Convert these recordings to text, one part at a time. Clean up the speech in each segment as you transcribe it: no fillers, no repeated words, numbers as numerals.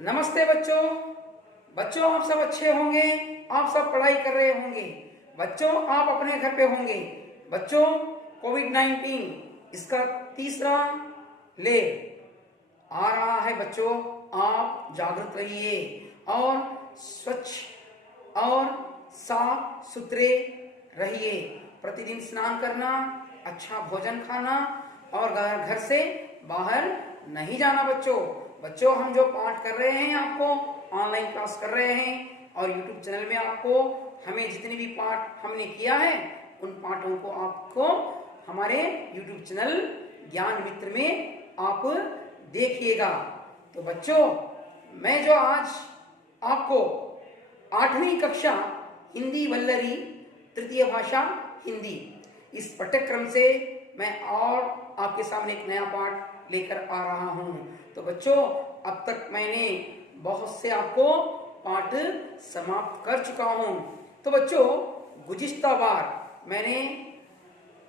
नमस्ते बच्चों। बच्चों आप सब अच्छे होंगे, आप सब पढ़ाई कर रहे होंगे। बच्चों आप अपने घर पे होंगे। बच्चों कोविड-19 इसका तीसरा लेव आ रहा है। बच्चों आप जागरूक रहिए और स्वच्छ और साफ सुथरे रहिए। प्रतिदिन स्नान करना, अच्छा भोजन खाना और घर से बाहर नहीं जाना। बच्चों हम जो पाठ कर रहे हैं, आपको ऑनलाइन क्लास कर रहे हैं और यूट्यूब चैनल में आपको हमें जितने भी पाठ हमने किया है उन पाठों को आपको हमारे यूट्यूब चैनल ज्ञान मित्र में आप देखिएगा। तो बच्चों मैं जो आज आपको 8वीं कक्षा हिंदी वल्लरी तृतीय भाषा हिंदी इस पाठ्यक्रम से मैं और आपके सामने एक नया पाठ लेकर आ रहा हूं। तो बच्चों अब तक मैंने बहुत से आपको पाठ समाप्त कर चुका हूं। तो बच्चों गुज़िश्ता बार मैंने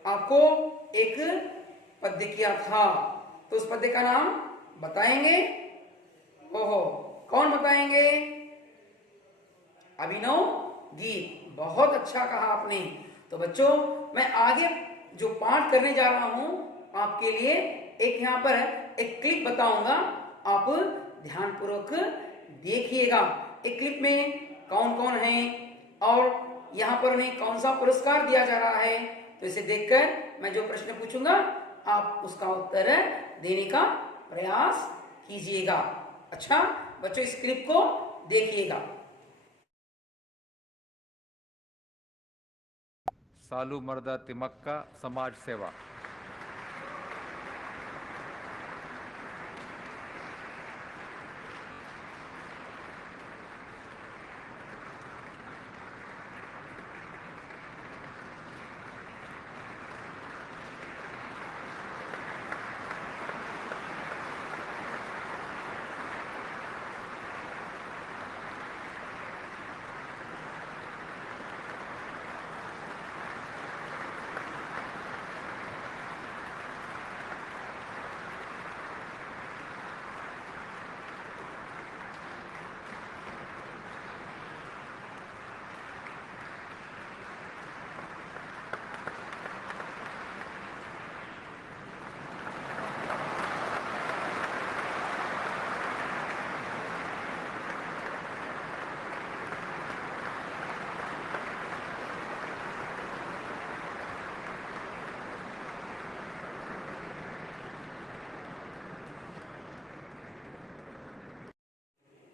आपको एक पद्य किया था, तो उस पद्य का नाम बताएंगे? ओहो, कौन बताएंगे? अभिनव गीत। बहुत अच्छा कहा आपने। तो बच्चों मैं आगे जो पाठ करने जा रहा हूं आपके लिए एक यहाँ पर एक क्लिप बताऊंगा, आप ध्यानपूर्वक देखिएगा। एक क्लिप में कौन कौन है और यहाँ पर उन्हें कौन सा पुरस्कार दिया जा रहा है। तो इसे देखकर मैं जो प्रश्न पूछूंगा आप उसका उत्तर देने का प्रयास कीजिएगा। अच्छा बच्चों इस क्लिप को देखिएगा। सालू मर्दा तिमक्का समाज सेवा।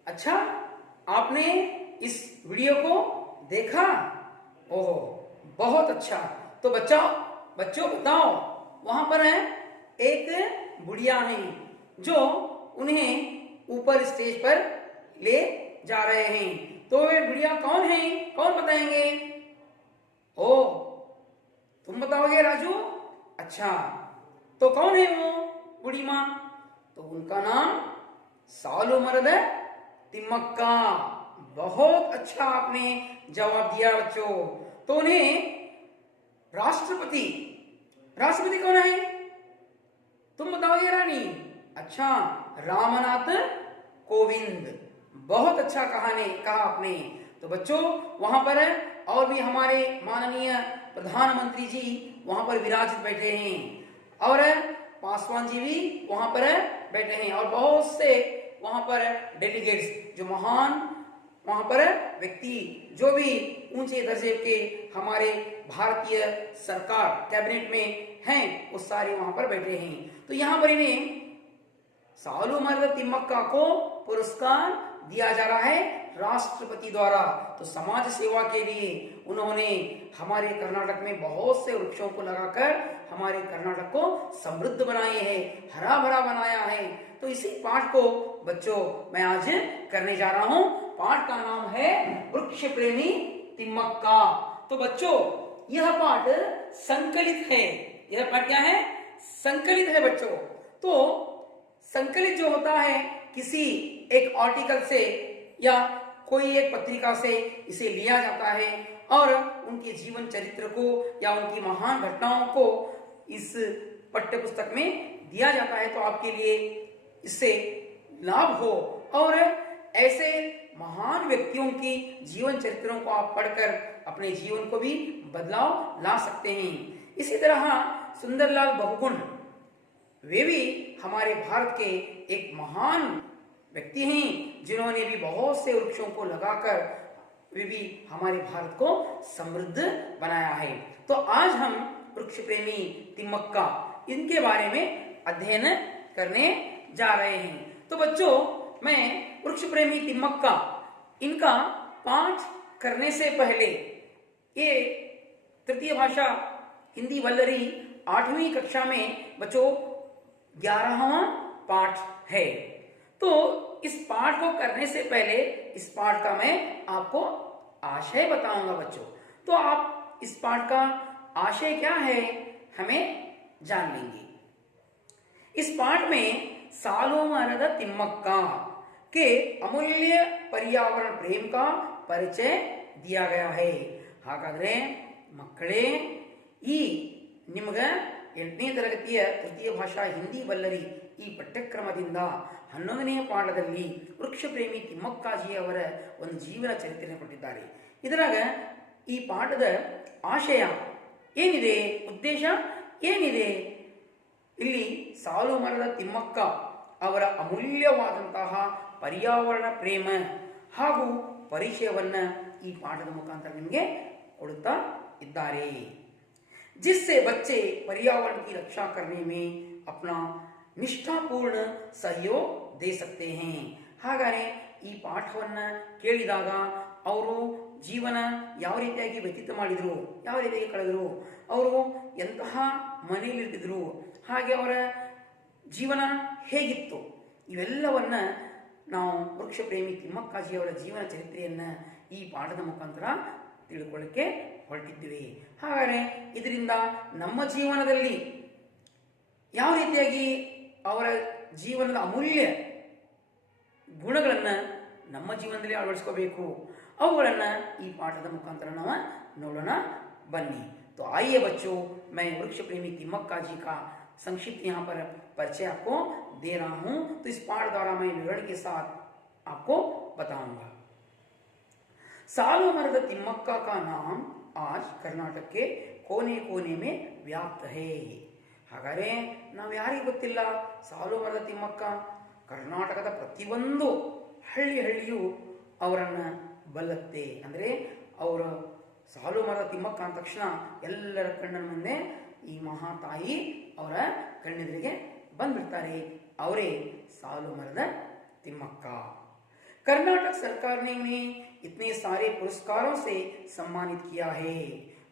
अच्छा आपने इस वीडियो को देखा? ओह बहुत अच्छा। तो बच्चों बताओ, वहां पर है एक बुढ़िया है जो उन्हें ऊपर स्टेज पर ले जा रहे हैं। तो वे बुढ़िया कौन है, कौन बताएंगे? ओ तुम बताओगे राजू? अच्छा तो कौन है वो बुढ़ी माँ? तो उनका नाम सालू मर्द तिमक्का। बहुत अच्छा आपने जवाब दिया बच्चों। तो उन्हें राष्ट्रपति कौन है तुम बताओगे रानी? अच्छा रामनाथ कोविंद। बहुत अच्छा कहा आपने। तो बच्चों वहां पर और भी हमारे माननीय प्रधानमंत्री जी वहां पर विराजित बैठे हैं और पासवान जी भी वहां पर बैठे हैं और बहुत से वहां पर डेलीगेट्स जो महान वहां पर व्यक्ति जो भी ऊंचे दर्जे के हमारे भारतीय सरकार कैबिनेट में हैं वो सारे वहां पर बैठे हैं। तो यहाँ पर इन्हें सालू मर्द तिमक्का को पुरस्कार दिया जा रहा है राष्ट्रपति द्वारा। तो समाज सेवा के लिए उन्होंने हमारे कर्नाटक में बहुत से वृक्षों को लगाकर हमारे कर्नाटक को समृद्ध बनाए हैं, हरा भरा बनाया है। तो इसी पाठ को बच्चों मैं आज करने जा रहा हूं। पाठ का नाम है वृक्ष प्रेमी तिमक्का। तो बच्चों यह पाठ संकलित है। यह पाठ क्या है? संकलित है बच्चों। तो संकलित जो होता है किसी एक आर्टिकल से या कोई एक पत्रिका से इसे लिया जाता है और उनके जीवन चरित्र को या उनकी महान घटनाओं को इस पाठ्य पुस्तक में दिया जाता है। तो आपके लिए इससे लाभ हो और ऐसे महान व्यक्तियों की जीवन चरित्रों को आप पढ़कर अपने जीवन को भी बदलाव ला सकते हैं। इसी तरह सुंदरलाल बहुगुण, वे भी हमारे भारत के एक महान व्यक्ति हैं, जिन्होंने भी बहुत से वृक्षों को लगाकर वे भी हमारे भारत को समृद्ध बनाया है। तो आज हम वृक्ष प्रेमी तिम्मक्का, इनके बारे में अध्ययन करने जा रहे हैं। तो बच्चों, मैं वृक्ष प्रेमी तिम्मक्का, इनका पाठ करने से पहले, ये तृतीय भाषा हिंदी वल्लरी 8वीं कक्षा में बच्चों 11वां पाठ है। तो इस पाठ को करने से पहले इस पाठ का मैं आपको आशय बताऊंगा बच्चों। तो आप इस पाठ का आशय क्या है हमें जान लेंगे। इस पाठ में सालो मರದ तिम्मक्का के अमूल्य पर्यावरण प्रेम का ಪರಿಚಯ दिया गया है। ಹಾಗಾದ್ರೆ ಮಕ್ಕಳೇ, ಈ ನಿಮಗೆ 8ನೇ ತರಗತಿಯ ತೃತೀಯ ಭಾಷಾ ಹಿಂದಿ ವಲ್ಲರಿ ಈ ಪಠ್ಯಕ್ರಮದಿಂದ 11ನೇ ಪಾಠದಲ್ಲಿ ವೃಕ್ಷ ಪ್ರೇಮಿ ತಿಮ್ಮಕ್ಕಾಜಿಯವರ ಒಂದು ಜೀವನ ಚರಿತ್ರೆಯನ್ನು ಕೊಟ್ಟಿದ್ದಾರೆ. ಇದರಾಗ ಈ ಪಾಠದ ಆಶಯ ಏನಿದೆ, ಉದ್ದೇಶ ಏನಿದೆ, ಇಲ್ಲಿ ಸಾಲು ಮರದ ತಿಮ್ಮಕ್ಕ ಅವರ ಅಮೂಲ್ಯವಾದಂತಹ ಪರ್ಯಾವರಣ ಪ್ರೇಮ ಹಾಗೂ ಪರಿಚಯವನ್ನ ಈ ಪಾಠದ ಮುಖಾಂತರ ನಿಮಗೆ ಕೊಡುತ್ತಾ ಇದ್ದಾರೆ. जिससे बच्चे पर्यावरण की रक्षा करने में अपना निष्ठापूर्ण सहयोग दे सकते हैं. ಹಾಗಾದರೆ ಈ ಪಾಠವನ್ನ ಕೇಳಿದಾಗ ಅವರು ಜೀವನ ಯಾವ ರೀತಿಯಾಗಿ ವ್ಯತೀತ ಮಾಡಿದರು, ಯಾವ ರೀತಿಯಾಗಿ ಕಳೆದರು, ಅವರು ಎಂತಹ ಮನೆಯಲ್ಲಿರ್ತಿದ್ರು, ಹಾಗೆ ಅವರ ಜೀವನ ಹೇಗಿತ್ತು, ಇವೆಲ್ಲವನ್ನ ನಾವು ವೃಕ್ಷ ಪ್ರೇಮಿ ತಿಮ್ಮಕ್ಕಾಜಿಯವರ ಜೀವನ ಚರಿತ್ರೆಯನ್ನ ಈ ಪಾಠದ ಮುಖಾಂತರ ತಿಳ್ಕೊಳ್ಳಕ್ಕೆ ಹೊರಟಿದ್ದೀವಿ. ಹಾಗಾದರೆ ಇದರಿಂದ ನಮ್ಮ ಜೀವನದಲ್ಲಿ ಯಾವ ರೀತಿಯಾಗಿ ಅವರ ಜೀವನದ ಅಮೂಲ್ಯ ಗುಣಗಳನ್ನು ನಮ್ಮ ಜೀವನದಲ್ಲಿ ಅಳವಡಿಸ್ಕೋಬೇಕು, ಅವುಗಳನ್ನು ಈ ಪಾಠದ ಮುಖಾಂತರ ನಾವು ನೋಡೋಣ ಬನ್ನಿ. तो आइए बच्चों, मैं वृक्ष प्रेमी तिम्मक्का जी का संक्षिप्त यहाँ पर परिचय आपको दे रहा हूँ. तो इस पाठ द्वारा मैं विवरण के साथ आपको बताऊंगा. सालो मರದ तिम्मक्का का नाम आज कर्नाटक के कोने कोने में व्याप्त है. ಹಾಗಾದರೆ ನಾವು ಯಾರಿಗೆ ಗೊತ್ತಿಲ್ಲ ಸಾಲು ಮರದ ತಿಮ್ಮಕ್ಕ? ಕರ್ನಾಟಕದ ಪ್ರತಿಯೊಂದು ಹಳ್ಳಿಯೂ ಅವರನ್ನು ಬಲ್ಲತ್ತೆ. ಅಂದರೆ ಅವರ ಸಾಲು ಮರದ ತಿಮ್ಮಕ್ಕ ಅಂದ ತಕ್ಷಣ ಎಲ್ಲರ ಕಣ್ಣಿನ ಮುಂದೆ ಈ ಮಹಾತಾಯಿ ಅವರ ಕಣ್ಣೆದುರಿಗೆ ಬಂದ್ಬಿಡ್ತಾರೆ. ಅವರೇ ಸಾಲು ಮರದ ತಿಮ್ಮಕ್ಕ. कर्नाटक सरकार ने उन्हें इतने सारे पुरस्कारों से सम्मानित किया है.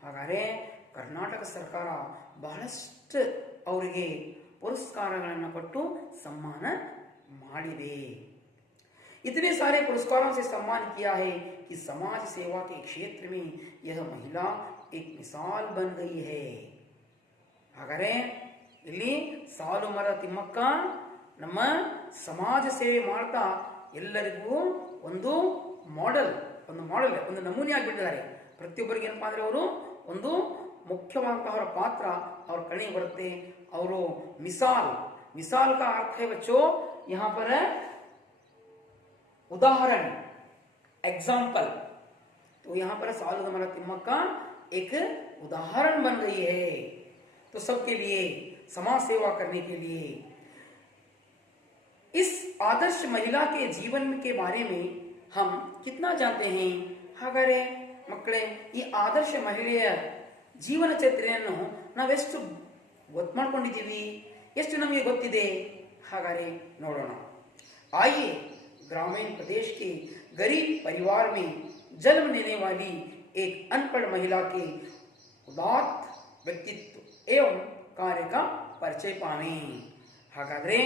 ಹಾಗಾದರೆ ಕರ್ನಾಟಕ ಸರ್ಕಾರ ಬಹಳಷ್ಟು ಅವರಿಗೆ ಪುರಸ್ಕಾರಗಳನ್ನು ಕೊಟ್ಟು ಸನ್ಮಾನ ಮಾಡಿದೆ. इतने सारे पुरस्कारों से सम्मान किया है कि समाज सेवा के क्षेत्र में यह महिला एक मिसाल बन गई है. ಹಾಗಾದರೆ ಇಲ್ಲಿ ಸಾಲು ಮರದ ತಿಮ್ಮಕ್ಕ ನಮ್ಮ ಸಮಾಜ ಸೇವೆ ಮಾಡ್ತಾ ಎಲ್ಲರಿಗೂ ಒಂದು ಮಾಡೆಲ್, ಒಂದು ನಮೂನೆ ಆಗಿಬಿಟ್ಟಿದ್ದಾರೆ. ಪ್ರತಿಯೊಬ್ಬರಿಗೆ ಏನಪ್ಪಾ ಅಂದರೆ ಅವರು ಒಂದು ಮುಖ್ಯವಾದಂತಹ ಅವರ ಪಾತ್ರ ಅವ್ರ ಕಣ್ಣಿಗೆ ಬರುತ್ತೆ. ಅವರು मिसाल का अर्थ है बच्चों यहाँ पर उदाहरण, एग्जाम्पल. तो यहाँ पर सालू मರದ तिम्मक्का एक उदाहरण बन गई है. तो सबके लिए समाज सेवा करने के लिए इस आदर्श महिला के जीवन के बारे में हम कितना जानते हैं? ಹಾಗಾದರೆ ಮಕ್ಕಳೇ, ಈ ಆದರ್ಶ ಮಹಿಳೆಯ ಜೀವನ ಚರಿತ್ರೆಯನ್ನು ನಾವೆಷ್ಟು ಗೊತ್ತು ಮಾಡ್ಕೊಂಡಿದ್ದೀವಿ, ಎಷ್ಟು ನಮಗೆ ಗೊತ್ತಿದೆ? ಹಾಗಾದರೆ ನೋಡೋಣ. आइए ग्रामीण प्रदेश के गरीब परिवार में जन्म लेने वाली एक अनपढ़ महिला के उदात्त व्यक्तित्व एवं कार्य का परिचय पावे. ಹಾಗಾದರೆ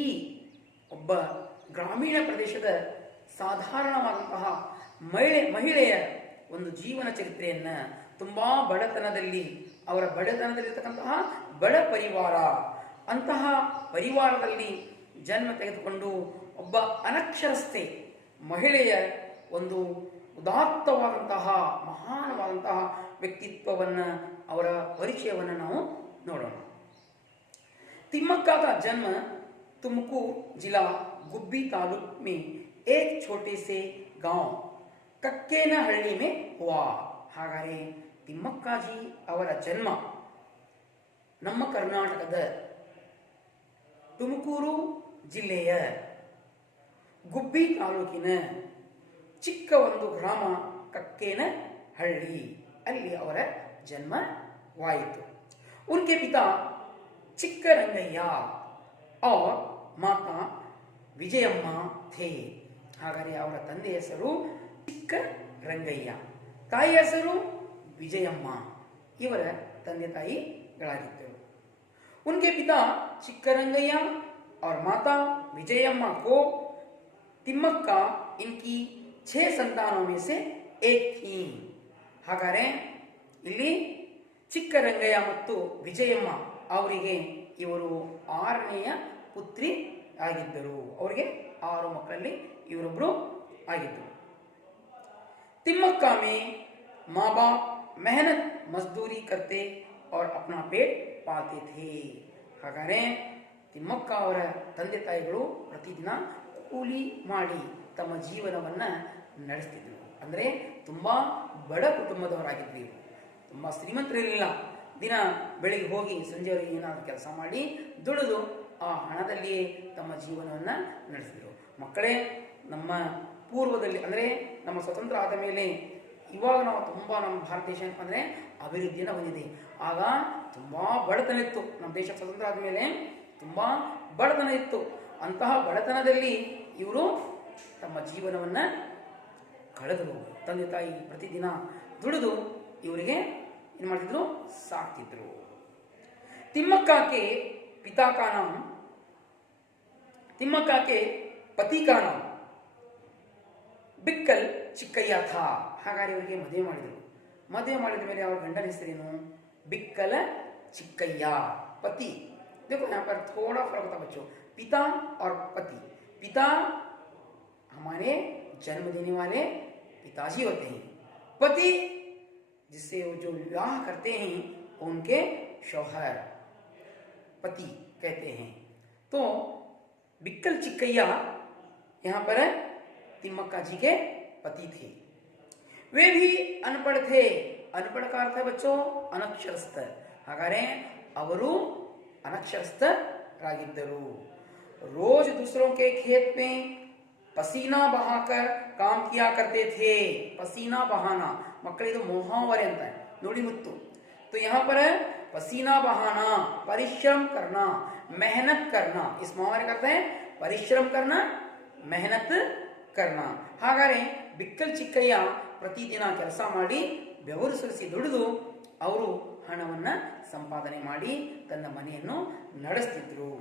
ಈ ಒಬ್ಬ ಗ್ರಾಮೀಣ ಪ್ರದೇಶದ ಸಾಧಾರಣವಾದಂತಹ ಮಹಿಳೆಯ ಒಂದು ಜೀವನ ಚರಿತ್ರೆಯನ್ನ, ತುಂಬಾ ಬಡತನದಲ್ಲಿ, ಅವರ ಬಡತನದಲ್ಲಿರ್ತಕ್ಕಂತಹ ಬಡ ಪರಿವಾರ, ಅಂತಹ ಪರಿವಾರದಲ್ಲಿ ಜನ್ಮ ತೆಗೆದುಕೊಂಡು ಒಬ್ಬ ಅನಕ್ಷರಸ್ಥೆ ಮಹಿಳೆಯ ಒಂದು ಉದಾತ್ತವಾದಂತಹ ಮಹಾನವಾದಂತಹ ವ್ಯಕ್ತಿತ್ವವನ್ನು, ಅವರ ಪರಿಚಯವನ್ನು ನಾವು ನೋಡೋಣ. तिम्मक्का का जन्म तुमकूर जिला गुब्बी तालुक में एक छोटे से गांव ಕಕ್ಕೇನಹಳ್ಳಿ में हुआ. ಹಾಗಾದರೆ ತಿಮ್ಮಕ್ಕಾಜಿ ಅವರ ಜನ್ಮ ನಮ್ಮ ಕರ್ನಾಟಕದ ತುಮಕೂರು ಜಿಲ್ಲೆಯ ಗುಬ್ಬಿ ತಾಲೂಕಿನ ಚಿಕ್ಕ ಒಂದು ಗ್ರಾಮ ಕಕ್ಕೇನಹಳ್ಳಿ, ಅಲ್ಲಿ ಅವರ ಜನ್ಮವಾಯಿತು. उनके पिता ಚಿಕ್ಕರಂಗಯ್ಯ और ಮಾತಾ ವಿಜಯಮ್ಮ थे. ಹಾಗಾದರೆ ಅವರ ತಂದೆ ಹೆಸರು ಚಿಕ್ಕರಂಗಯ್ಯ, ತಾಯಿ ಹೆಸರು ವಿಜಯಮ್ಮ. ಇವರ ತಂದೆ ತಾಯಿಗಳಾಗಿದ್ದರು. उनके पिता चिक्करंगैया और माता विजयम्मा को तिम्मक्का इनकी 6 संतानों में से एक थी. ಹಾಗಾದರೆ ಇಲ್ಲಿ ಚಿಕ್ಕರಂಗಯ್ಯ ಮತ್ತು ವಿಜಯಮ್ಮ ಅವರಿಗೆ ಇವರು 6ನೇಯ ಪುತ್ರಿ ಆಗಿದ್ದರು. ಅವರಿಗೆ 6 ಮಕ್ಕಳಲ್ಲಿ ಇವರೊಬ್ಬರು ಆಗಿದ್ದರು. तिम्मक्का में माँ बाप मेहनत मजदूरी करते और अपना पेट पालते थे. ಹಾಗಾದರೆ ತಿಮ್ಮಕ್ಕ ಅವರ ತಂದೆ ತಾಯಿಗಳು ಪ್ರತಿದಿನ ಕೂಲಿ ಮಾಡಿ ತಮ್ಮ ಜೀವನವನ್ನು ನಡೆಸ್ತಿದ್ರು. ಅಂದರೆ ತುಂಬ ಬಡ ಕುಟುಂಬದವರಾಗಿದ್ರು. ಇವರು ತುಂಬ ಶ್ರೀಮಂತರಿರಲಿಲ್ಲ. ದಿನ ಬೆಳಿಗ್ಗೆ ಹೋಗಿ ಸಂಜೆವರೆಗೆ ಏನಾದರೂ ಕೆಲಸ ಮಾಡಿ ದುಡಿದು ಆ ಹಣದಲ್ಲಿಯೇ ತಮ್ಮ ಜೀವನವನ್ನು ನಡೆಸಿದರು. ಮಕ್ಕಳೇ, ನಮ್ಮ ಪೂರ್ವದಲ್ಲಿ ಅಂದರೆ ನಮ್ಮ ಸ್ವತಂತ್ರ ಆದ ಮೇಲೆ ಇವಾಗ ನಾವು ತುಂಬ ನಮ್ಮ ಭಾರತ ದೇಶ ಅಂದರೆ ಅಭಿವೃದ್ಧಿಯನ್ನು ಹೊಂದಿದೆ. ಆಗ ತುಂಬ ಬಡತನ ಇತ್ತು. ನಮ್ಮ ದೇಶ ಸ್ವತಂತ್ರ ಆದ ಮೇಲೆ ತುಂಬ ಬಡತನ ಇತ್ತು. ಅಂತಹ ಬಡತನದಲ್ಲಿ ಇವರು ತಮ್ಮ ಜೀವನವನ್ನು ಕಳೆದರು. ತಂದೆ ತಾಯಿ ಪ್ರತಿದಿನ ದುಡಿದು ಇವರಿಗೆ ಏನು ಮಾಡ್ತಿದ್ರು, ಸಾಕ್ತಿದ್ರು. ತಿಮ್ಮಕ್ಕ के पिता का नाम ತಿಮ್ಮಕ್ಕ के पति का नाम ಬಿಕ್ಕಲ್ ಚಿಕ್ಕಯ್ಯ ಥಾ. ಹಾಗಾದರೆ ಇವರಿಗೆ ಮದುವೆ ಮಾಡಿದರು. ಮದುವೆ ಮಾಡಿದ ಮೇಲೆ ಅವರ ಗಂಡನ ಹೆಸರೇನು? ಬಿಕ್ಕಲ ಚಿಕ್ಕಯ್ಯ. पति, देखो यहाँ पर थोड़ा फर्क होता बच्चों, पिता और पति. पिता हमारे जन्म देने वाले पिताजी होते हैं. पति जिससे वो जो विवाह करते हैं उनके शौहर पति कहते हैं. तो बिक्कल चिक्कैया यहाँ पर तिम्मक्का जी के पति थे. वे भी अनपढ़ थे. अनपढ़ का अर्थ है बच्चों अनक्षरस्थ. ಹಾಗಾದರೆ ಅವರು ಅನಕ್ಷರಸ್ಥರಾಗಿದ್ದರು. रोज दूसरों के खेत में पसीना बहाकर काम किया करते थे. पसीना बहाना ಮಕ್ಕಳಿದು ಮೊಹಾವರೆ ಅಂತ ನೋಡಿ ಮುತ್ತು. तो यहाँ पर पसीना बहाना, परिश्रम करना, मेहनत करना. इस मुहावरे करते हैं परिश्रम करना, मेहनत करना. ಹಾಗಾದರೆ ಬಿಕ್ಕಲ್ ಚಿಕ್ಕಯ್ಯ ಪ್ರತಿದಿನ ಕೆಲಸ ಮಾಡಿ ಬೆವರು ಸುರಿಸಿ ದುಡಿದು ಅವರು ಹಣವನ್ನು ಸಂಪಾದನೆ ಮಾಡಿ ತನ್ನ ಮನೆಯನ್ನು ನಡೆಸ್ತಿದ್ರು.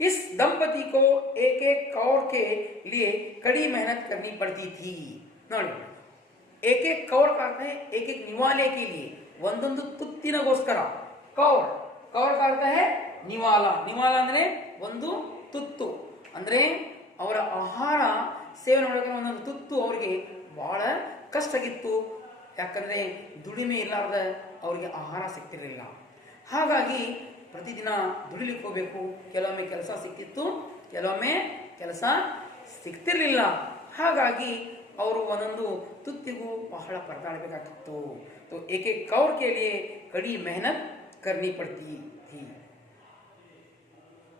इस दंपति को एक एक कौर के लिए कड़ी मेहनत करनी पड़ती थी. ನೋಡಿ, एक एक कौर का अर्थ है एक एक निवाले के लिए, ಒಂದೊಂದು ತುತ್ತಿನಗೋಸ್ಕರ. ಕೌರ್, ಕೌರ್ का अर्थ है ನಿವಾಲ. ನಿವಾಲ ಅಂದ್ರೆ ಒಂದು ತುತ್ತು. ಅಂದ್ರೆ ಅವರ ಆಹಾರ ಸೇವನೆ ಮಾಡೋಕೆ ಒಂದೊಂದು ತುತ್ತು ಅವರಿಗೆ ಬಹಳ ಕಷ್ಟ ಆಗಿತ್ತು. ಯಾಕಂದ್ರೆ ದುಡಿಮೆ ಇಲ್ಲಾರ್ದ ಅವರಿಗೆ ಆಹಾರ ಸಿಗ್ತಿರಲಿಲ್ಲ. ಹಾಗಾಗಿ ಪ್ರತಿದಿನ ದುಡಿಲಿಕ್ಕೆ ಹೋಗಬೇಕು. ಕೆಲವೊಮ್ಮೆ ಕೆಲಸ ಸಿಕ್ತಿತ್ತು, ಕೆಲವೊಮ್ಮೆ ಕೆಲಸ ಸಿಗ್ತಿರ್ಲಿಲ್ಲ. ಹಾಗಾಗಿ ಅವರು ಒಂದೊಂದು ತುತ್ತಿಗೂ ಬಹಳ ಪರದಾಡಬೇಕಾಗಿತ್ತು. तो एक एक कौर के लिए कड़ी मेहनत करनी पड़ती थी.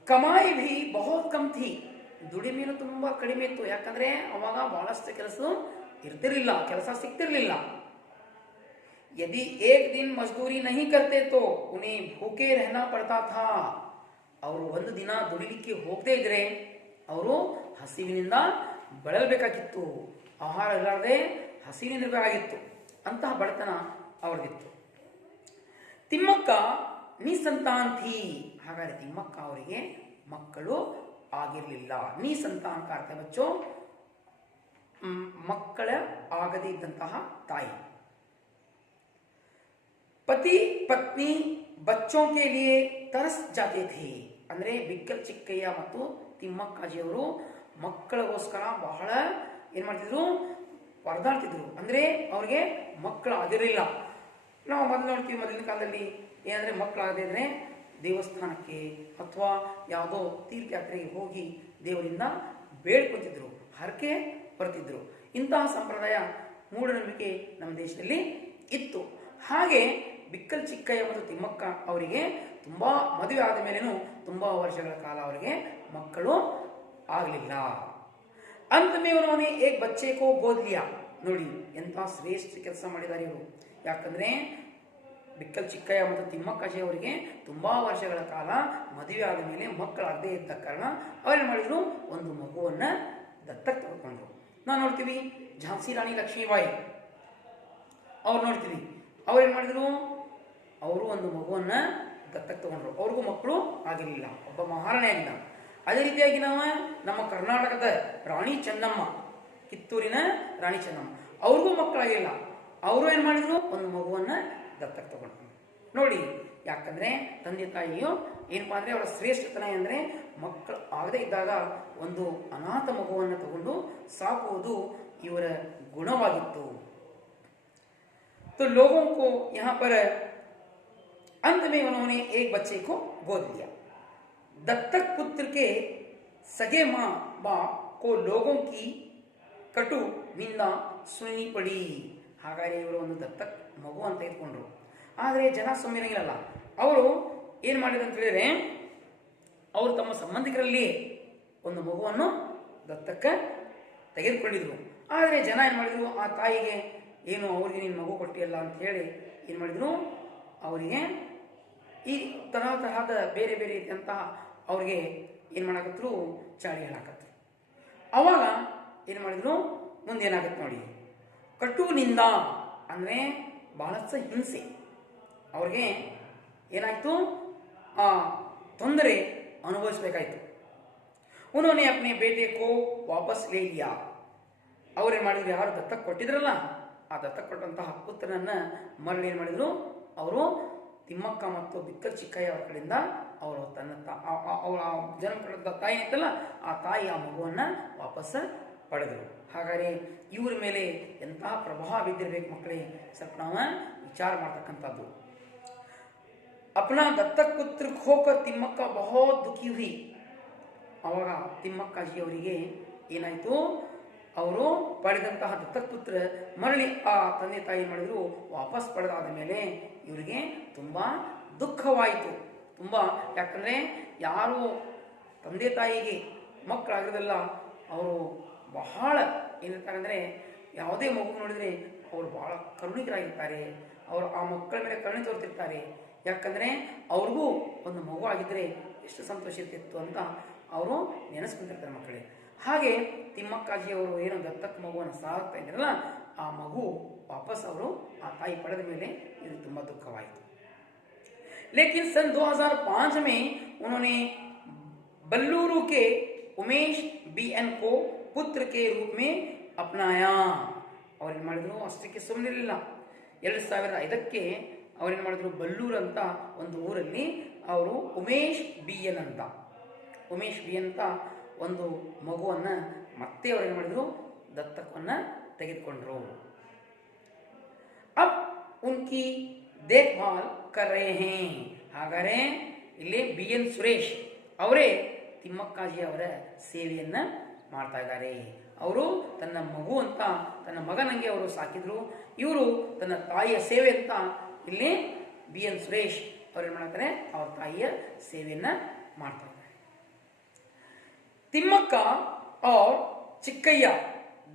ಕಮಾಯಿ भी बहुत कम थी. ದುಡಿಮೆನು ತುಂಬ ಕಡಿಮೆ ಇತ್ತು. ಯಾಕಂದ್ರೆ ಅವಾಗ ಬಹಳಷ್ಟು ಕೆಲಸ ಇರ್ತಿರ್ಲಿಲ್ಲ, ಕೆಲಸ ಸಿಗ್ತಿರ್ಲಿಲ್ಲ. यदि एक दिन मजदूरी नहीं करते तो उन्हें भूखे रहना पड़ता था. ಅವರು ಒಂದು ದಿನ ದುಡಿಲಿಕ್ಕೆ ಹೋಗದೇ ಇದ್ರೆ ಅವರು ಹಸಿವಿನಿಂದ ಬಳಲಬೇಕಾಗಿತ್ತು. ಆಹಾರ ಇರಲಾರದೆ ಹಸಿವಿನಿಂದ ಬೇಕಾಗಿತ್ತು. ಅಂತಹ ಬಡತನ ಅವರಿಗಿತ್ತು. ತಿಮ್ಮಕ್ಕ ನಿಸಂತಾನ್ ಥಿ. ಹಾಗಾದರೆ ತಿಮ್ಮಕ್ಕ ಅವರಿಗೆ ಮಕ್ಕಳು ಆಗಿರಲಿಲ್ಲ. ನಿಸಂತಾನ್ का अर्थ है बच्चों ಮಕ್ಕಳ ಆಗದೇ ಇದ್ದಂತಹ ತಾಯಿ. पति पत्नी बच्चों के लिए तरस जाते थे. ಅಂದ್ರೆ ಬಿಕ್ಕಲ್ ಚಿಕ್ಕಯ್ಯ ಮತ್ತು ತಿಮ್ಮಕ್ಕಾಜಿಯವರು ಮಕ್ಕಳಿಗೋಸ್ಕರ ಬಹಳ ಏನ್ ಮಾಡ್ತಿದ್ರು, ಪರದಾಡ್ತಿದ್ರು. ಅಂದ್ರೆ ಅವ್ರಿಗೆ ಮಕ್ಕಳು ಆಗಿರಲಿಲ್ಲ. ನಾವು ಮೊದಲು ನೋಡ್ತೀವಿ, ಮೊದಲಿನ ಕಾಲದಲ್ಲಿ ಏನಂದ್ರೆ ಮಕ್ಕಳಾಗದೇ ಇದ್ರೆ ದೇವಸ್ಥಾನಕ್ಕೆ ಅಥವಾ ಯಾವುದೋ ತೀರ್ಥಯಾತ್ರೆಗೆ ಹೋಗಿ ದೇವರಿಂದ ಬೇಡ್ಕೊತಿದ್ರು, ಹರಕೆ ಬರ್ತಿದ್ರು. ಇಂತಹ ಸಂಪ್ರದಾಯ ಮೂಢನಂಬಿಕೆ ನಮ್ಮ ದೇಶದಲ್ಲಿ ಇತ್ತು. ಹಾಗೆ ಬಿಕ್ಕಲ್ ಚಿಕ್ಕಯ್ಯ ಮತ್ತು ತಿಮ್ಮಕ್ಕ ಅವರಿಗೆ ತುಂಬ ಮದುವೆ ಆದ ಮೇಲೇನು ತುಂಬ ವರ್ಷಗಳ ಕಾಲ ಅವರಿಗೆ ಮಕ್ಕಳು ಆಗಲಿಲ್ಲ. अंत में उन्होंने एक बच्चे को गोद लिया. ನೋಡಿ ಎಂಥ ಶ್ರೇಷ್ಠ ಕೆಲಸ ಮಾಡಿದ್ದಾರೆ ಇವರು. ಯಾಕಂದ್ರೆ ಬಿಕ್ಕಲ್ ಚಿಕ್ಕಯ್ಯ ಮತ್ತು ತಿಮ್ಮಕ್ಕಾಜಿ ಅವರಿಗೆ ತುಂಬಾ ವರ್ಷಗಳ ಕಾಲ ಮದುವೆ ಆದ ಮೇಲೆ ಮಕ್ಕಳಾಗದೇ ಇದ್ದ ಕಾರಣ ಅವರೇನು ಮಾಡಿದ್ರು, ಒಂದು ಮಗುವನ್ನ ದತ್ತಕ್ಕೆ ತಗೊಂಡ್ರು. ನಾವು ನೋಡ್ತೀವಿ ಝಾನ್ಸಿ ರಾಣಿ ಲಕ್ಷ್ಮೀಬಾಯಿ ಅವ್ರು ನೋಡ್ತೀವಿ, ಅವ್ರೇನು ಮಾಡಿದ್ರು, ಅವರು ಒಂದು ಮಗುವನ್ನ ದತ್ತಕ್ಕೆ ತಗೊಂಡ್ರು. ಅವ್ರಿಗೂ ಮಕ್ಕಳು ಆಗಿರಲಿಲ್ಲ, ಒಬ್ಬ ಮಹಾರಾಣಿ ಆಗಿಲ್ಲ. ಅದೇ ರೀತಿಯಾಗಿ ನಾವು ನಮ್ಮ ಕರ್ನಾಟಕದ ರಾಣಿ ಚೆನ್ನಮ್ಮ, ಕಿತ್ತೂರಿನ ರಾಣಿ ಚೆನ್ನಮ್ಮ, ಅವ್ರಿಗೂ ಮಕ್ಕಳಾಗಿಲ್ಲ. ಅವರು ಏನು ಮಾಡಿದ್ರು, ಒಂದು ಮಗುವನ್ನ ದತ್ತಕ್ಕೆ ತಗೊಂಡ್ರು. ನೋಡಿ, ಯಾಕಂದ್ರೆ ತಂದೆ ತಾಯಿಯು ಏನಪ್ಪಾ ಅಂದ್ರೆ ಅವರ ಶ್ರೇಷ್ಠತನ ಅಂದರೆ ಮಕ್ಕಳು ಆಗದೆ ಇದ್ದಾಗ ಒಂದು ಅನಾಥ ಮಗುವನ್ನು ತಗೊಂಡು ಸಾಕುವುದು ಇವರ ಗುಣವಾಗಿತ್ತು. तो लोगों को यहाँ पर अंत में उन्होंने एक बच्चे को गोद लिया. दत्तक पुत्र के सगे माँ बाप को लोगों की कटु निंदा सुननी पड़ी. ಹಾಗಾಗಿ ಇವರು ಒಂದು ದತ್ತಕ್ ಮಗು ಅಂತ ತೆಗೆದುಕೊಂಡ್ರು. ಆದರೆ ಜನ ಸುಮ್ಮನಿರಲಿಲ್ಲ. ಅವರು ಏನು ಮಾಡಿದ್ರು ಅಂತ ಹೇಳಿದ್ರೆ, ಅವರು ತಮ್ಮ ಸಂಬಂಧಿಕರಲ್ಲಿ ಒಂದು ಮಗುವನ್ನು ದತ್ತಕ್ಕೆ ತೆಗೆದುಕೊಂಡಿದ್ರು. ಆದರೆ ಜನ ಏನು ಮಾಡಿದ್ರು, ಆ ತಾಯಿಗೆ ಏನು ಅವ್ರಿಗೆ ನೀನು ಮಗು ಕೊಟ್ಟಿಯಲ್ಲ ಅಂತ ಹೇಳಿ ಏನು ಮಾಡಿದ್ರು, ಅವರಿಗೆ ಈ ತರಹದ ಬೇರೆ ಬೇರೆ ರೀತಿಯಂತಹ ಅವ್ರಿಗೆ ಏನು ಮಾಡಕತ್ರು, ಚಾಳಿ ಹೇಳಕತ್ರು. ಅವಾಗ ಏನು ಮಾಡಿದ್ರು, ಮುಂದೆ ಏನಾಗತ್ತೆ ನೋಡಿ, ಕಟುನಿಂದ ಅಂದರೆ ಬಹಳಷ್ಟು ಹಿಂಸೆ, ಅವ್ರಿಗೆ ಏನಾಯ್ತು, ಆ ತೊಂದರೆ ಅನುಭವಿಸಬೇಕಾಯ್ತು. ಉನ್ನೋನೆ ಅಪ್ನೆ ಬೇಟೆ ಕೋ ವಾಪಸ್ ಲೇ ಲಿಯಾ. ಅವ್ರೇನು ಮಾಡಿದ್ರು, ಯಾರು ದತ್ತಕ್ಕೆ ಕೊಟ್ಟಿದ್ರಲ್ಲ ಆ ದತ್ತಕ್ಕೆ ಕೊಟ್ಟಂತಹ ಪುತ್ರನನ್ನ ಮರಳಿ ಏನು ಮಾಡಿದ್ರು, ಅವರು ತಿಮ್ಮಕ್ಕ ಮತ್ತು ಬಿಕ್ಕಲ್ ಚಿಕ್ಕಯ್ಯ ಅವರ ಕಡೆಯಿಂದ ಅವರು ತನ್ನ ಅವರ ಜನ್ಮ ಪಡೆದ ತಾಯಿ ಇತ್ತಲ್ಲ, ಆ ತಾಯಿ ಆ ಮಗುವನ್ನ ವಾಪಸ್ ಪಡೆದರು. ಹಾಗಾದರೆ ಇವ್ರ ಮೇಲೆ ಎಂತಹ ಪ್ರಭಾವ ಬಿದ್ದಿರಬೇಕು ಮಕ್ಕಳೇ, ಸ್ವಲ್ಪ ನಾವು ವಿಚಾರ ಮಾಡ್ತಕ್ಕಂಥದ್ದು. ಅಪ್ನಾ ದತ್ತಕ್ ಪುತ್ರ ಖೋಕರ್ ತಿಮ್ಮಕ್ಕ ಬಹುತ್ ದುಃಖಿ ಹುಯಿ. ಅವಾಗ ತಿಮ್ಮಕ್ಕಾಜಿ ಅವರಿಗೆ ಏನಾಯಿತು, ಅವರು ಪಡೆದಂತಹ ದತ್ತಕ್ ಪುತ್ರ ಮರಳಿ ಆ ತಂದೆ ತಾಯಿ ಮಾಡಿದ್ರು ವಾಪಸ್ ಪಡೆದಾದ ಮೇಲೆ ಇವರಿಗೆ ತುಂಬ ದುಃಖವಾಯಿತು. ತುಂಬ, ಯಾಕಂದರೆ ಯಾರು ತಂದೆ ತಾಯಿಗೆ ಮಕ್ಕಳಾಗಿರೋದಲ್ಲ ಅವರು ಬಹಳ ಏನಿರ್ತಾರೆ ಅಂದರೆ, ಯಾವುದೇ ಮಗು ನೋಡಿದರೆ ಅವರು ಬಹಳ ಕರುಣಿಕರಾಗಿರ್ತಾರೆ. ಅವರು ಆ ಮಕ್ಕಳ ಮೇಲೆ ಕರುಣೆ ತೋರ್ತಿರ್ತಾರೆ. ಯಾಕಂದರೆ ಅವ್ರಿಗೂ ಒಂದು ಮಗು ಆಗಿದ್ದರೆ ಎಷ್ಟು ಸಂತೋಷ ಇರ್ತಿತ್ತು ಅಂತ ಅವರು ನೆನೆಸ್ಕೊಂಡಿರ್ತಾರೆ ಮಕ್ಕಳೇ. ಹಾಗೆ ತಿಮ್ಮಕ್ಕಾಜಿಯವರು ಏನು ದತ್ತಕ್ ಮಗುವನ್ನು ಸಾಕ್ತಾ ಇದ್ದಾರಲ್ಲ, ಆ ಮಗು ವಾಪಸ್ ಅವರು ಆ ತಾಯಿ ಪಡೆದ ಮೇಲೆ ಇದು ತುಂಬ ದುಃಖವಾಯಿತು. लेकिन सन 2005 में उन्होंने बल्लूरू के उमेश BN को पुत्र के रूप में अपनाया. ಅವ್ರೇನು ಮಾಡಿದ್ರು, ಅಷ್ಟಕ್ಕೆ ಸುಮ್ಮನಿರಲಿಲ್ಲ. 2005ಕ್ಕೆ ಅವ್ರೇನು ಮಾಡಿದ್ರು, ಬಲ್ಲೂರು ಅಂತ ಒಂದು ಊರಲ್ಲಿ ಅವರು ಉಮೇಶ್ BN ಅಂತ ಒಂದು ಮಗುವನ್ನು ಮತ್ತೆ ಅವ್ರೇನು ಮಾಡಿದ್ರು, ದತ್ತಕವನ್ನು ತೆಗೆದುಕೊಂಡ್ರು. ಅಬ್ ಉನ್ಕಿ ದೇಖ್ಭಾಲ್ ಕರ್ ರಹೆ ಹೇ. ಹಾಗಾದರೆ ಇಲ್ಲಿ BN ಸುರೇಶ್ ಅವರೇ ತಿಮ್ಮಕ್ಕಾಜಿ ಅವರ ಸೇವೆಯನ್ನ ಮಾಡ್ತಾ ಇದ್ದಾರೆ. ಅವರು ತನ್ನ ಮಗು ಅಂತ ತನ್ನ ಮಗನಂಗೆ ಅವರು ಸಾಕಿದ್ರು. ಇವರು ತನ್ನ ತಾಯಿಯ ಸೇವೆ ಅಂತ ಇಲ್ಲಿ BN ಸುರೇಶ್ ಅವ್ರೇನು ಮಾಡ್ತಾರೆ, ಅವ್ರ ತಾಯಿಯ ಸೇವೆಯನ್ನ ಮಾಡ್ತಾ ಇದ್ದಾರೆ. तिम्मक्का और चिक्कैया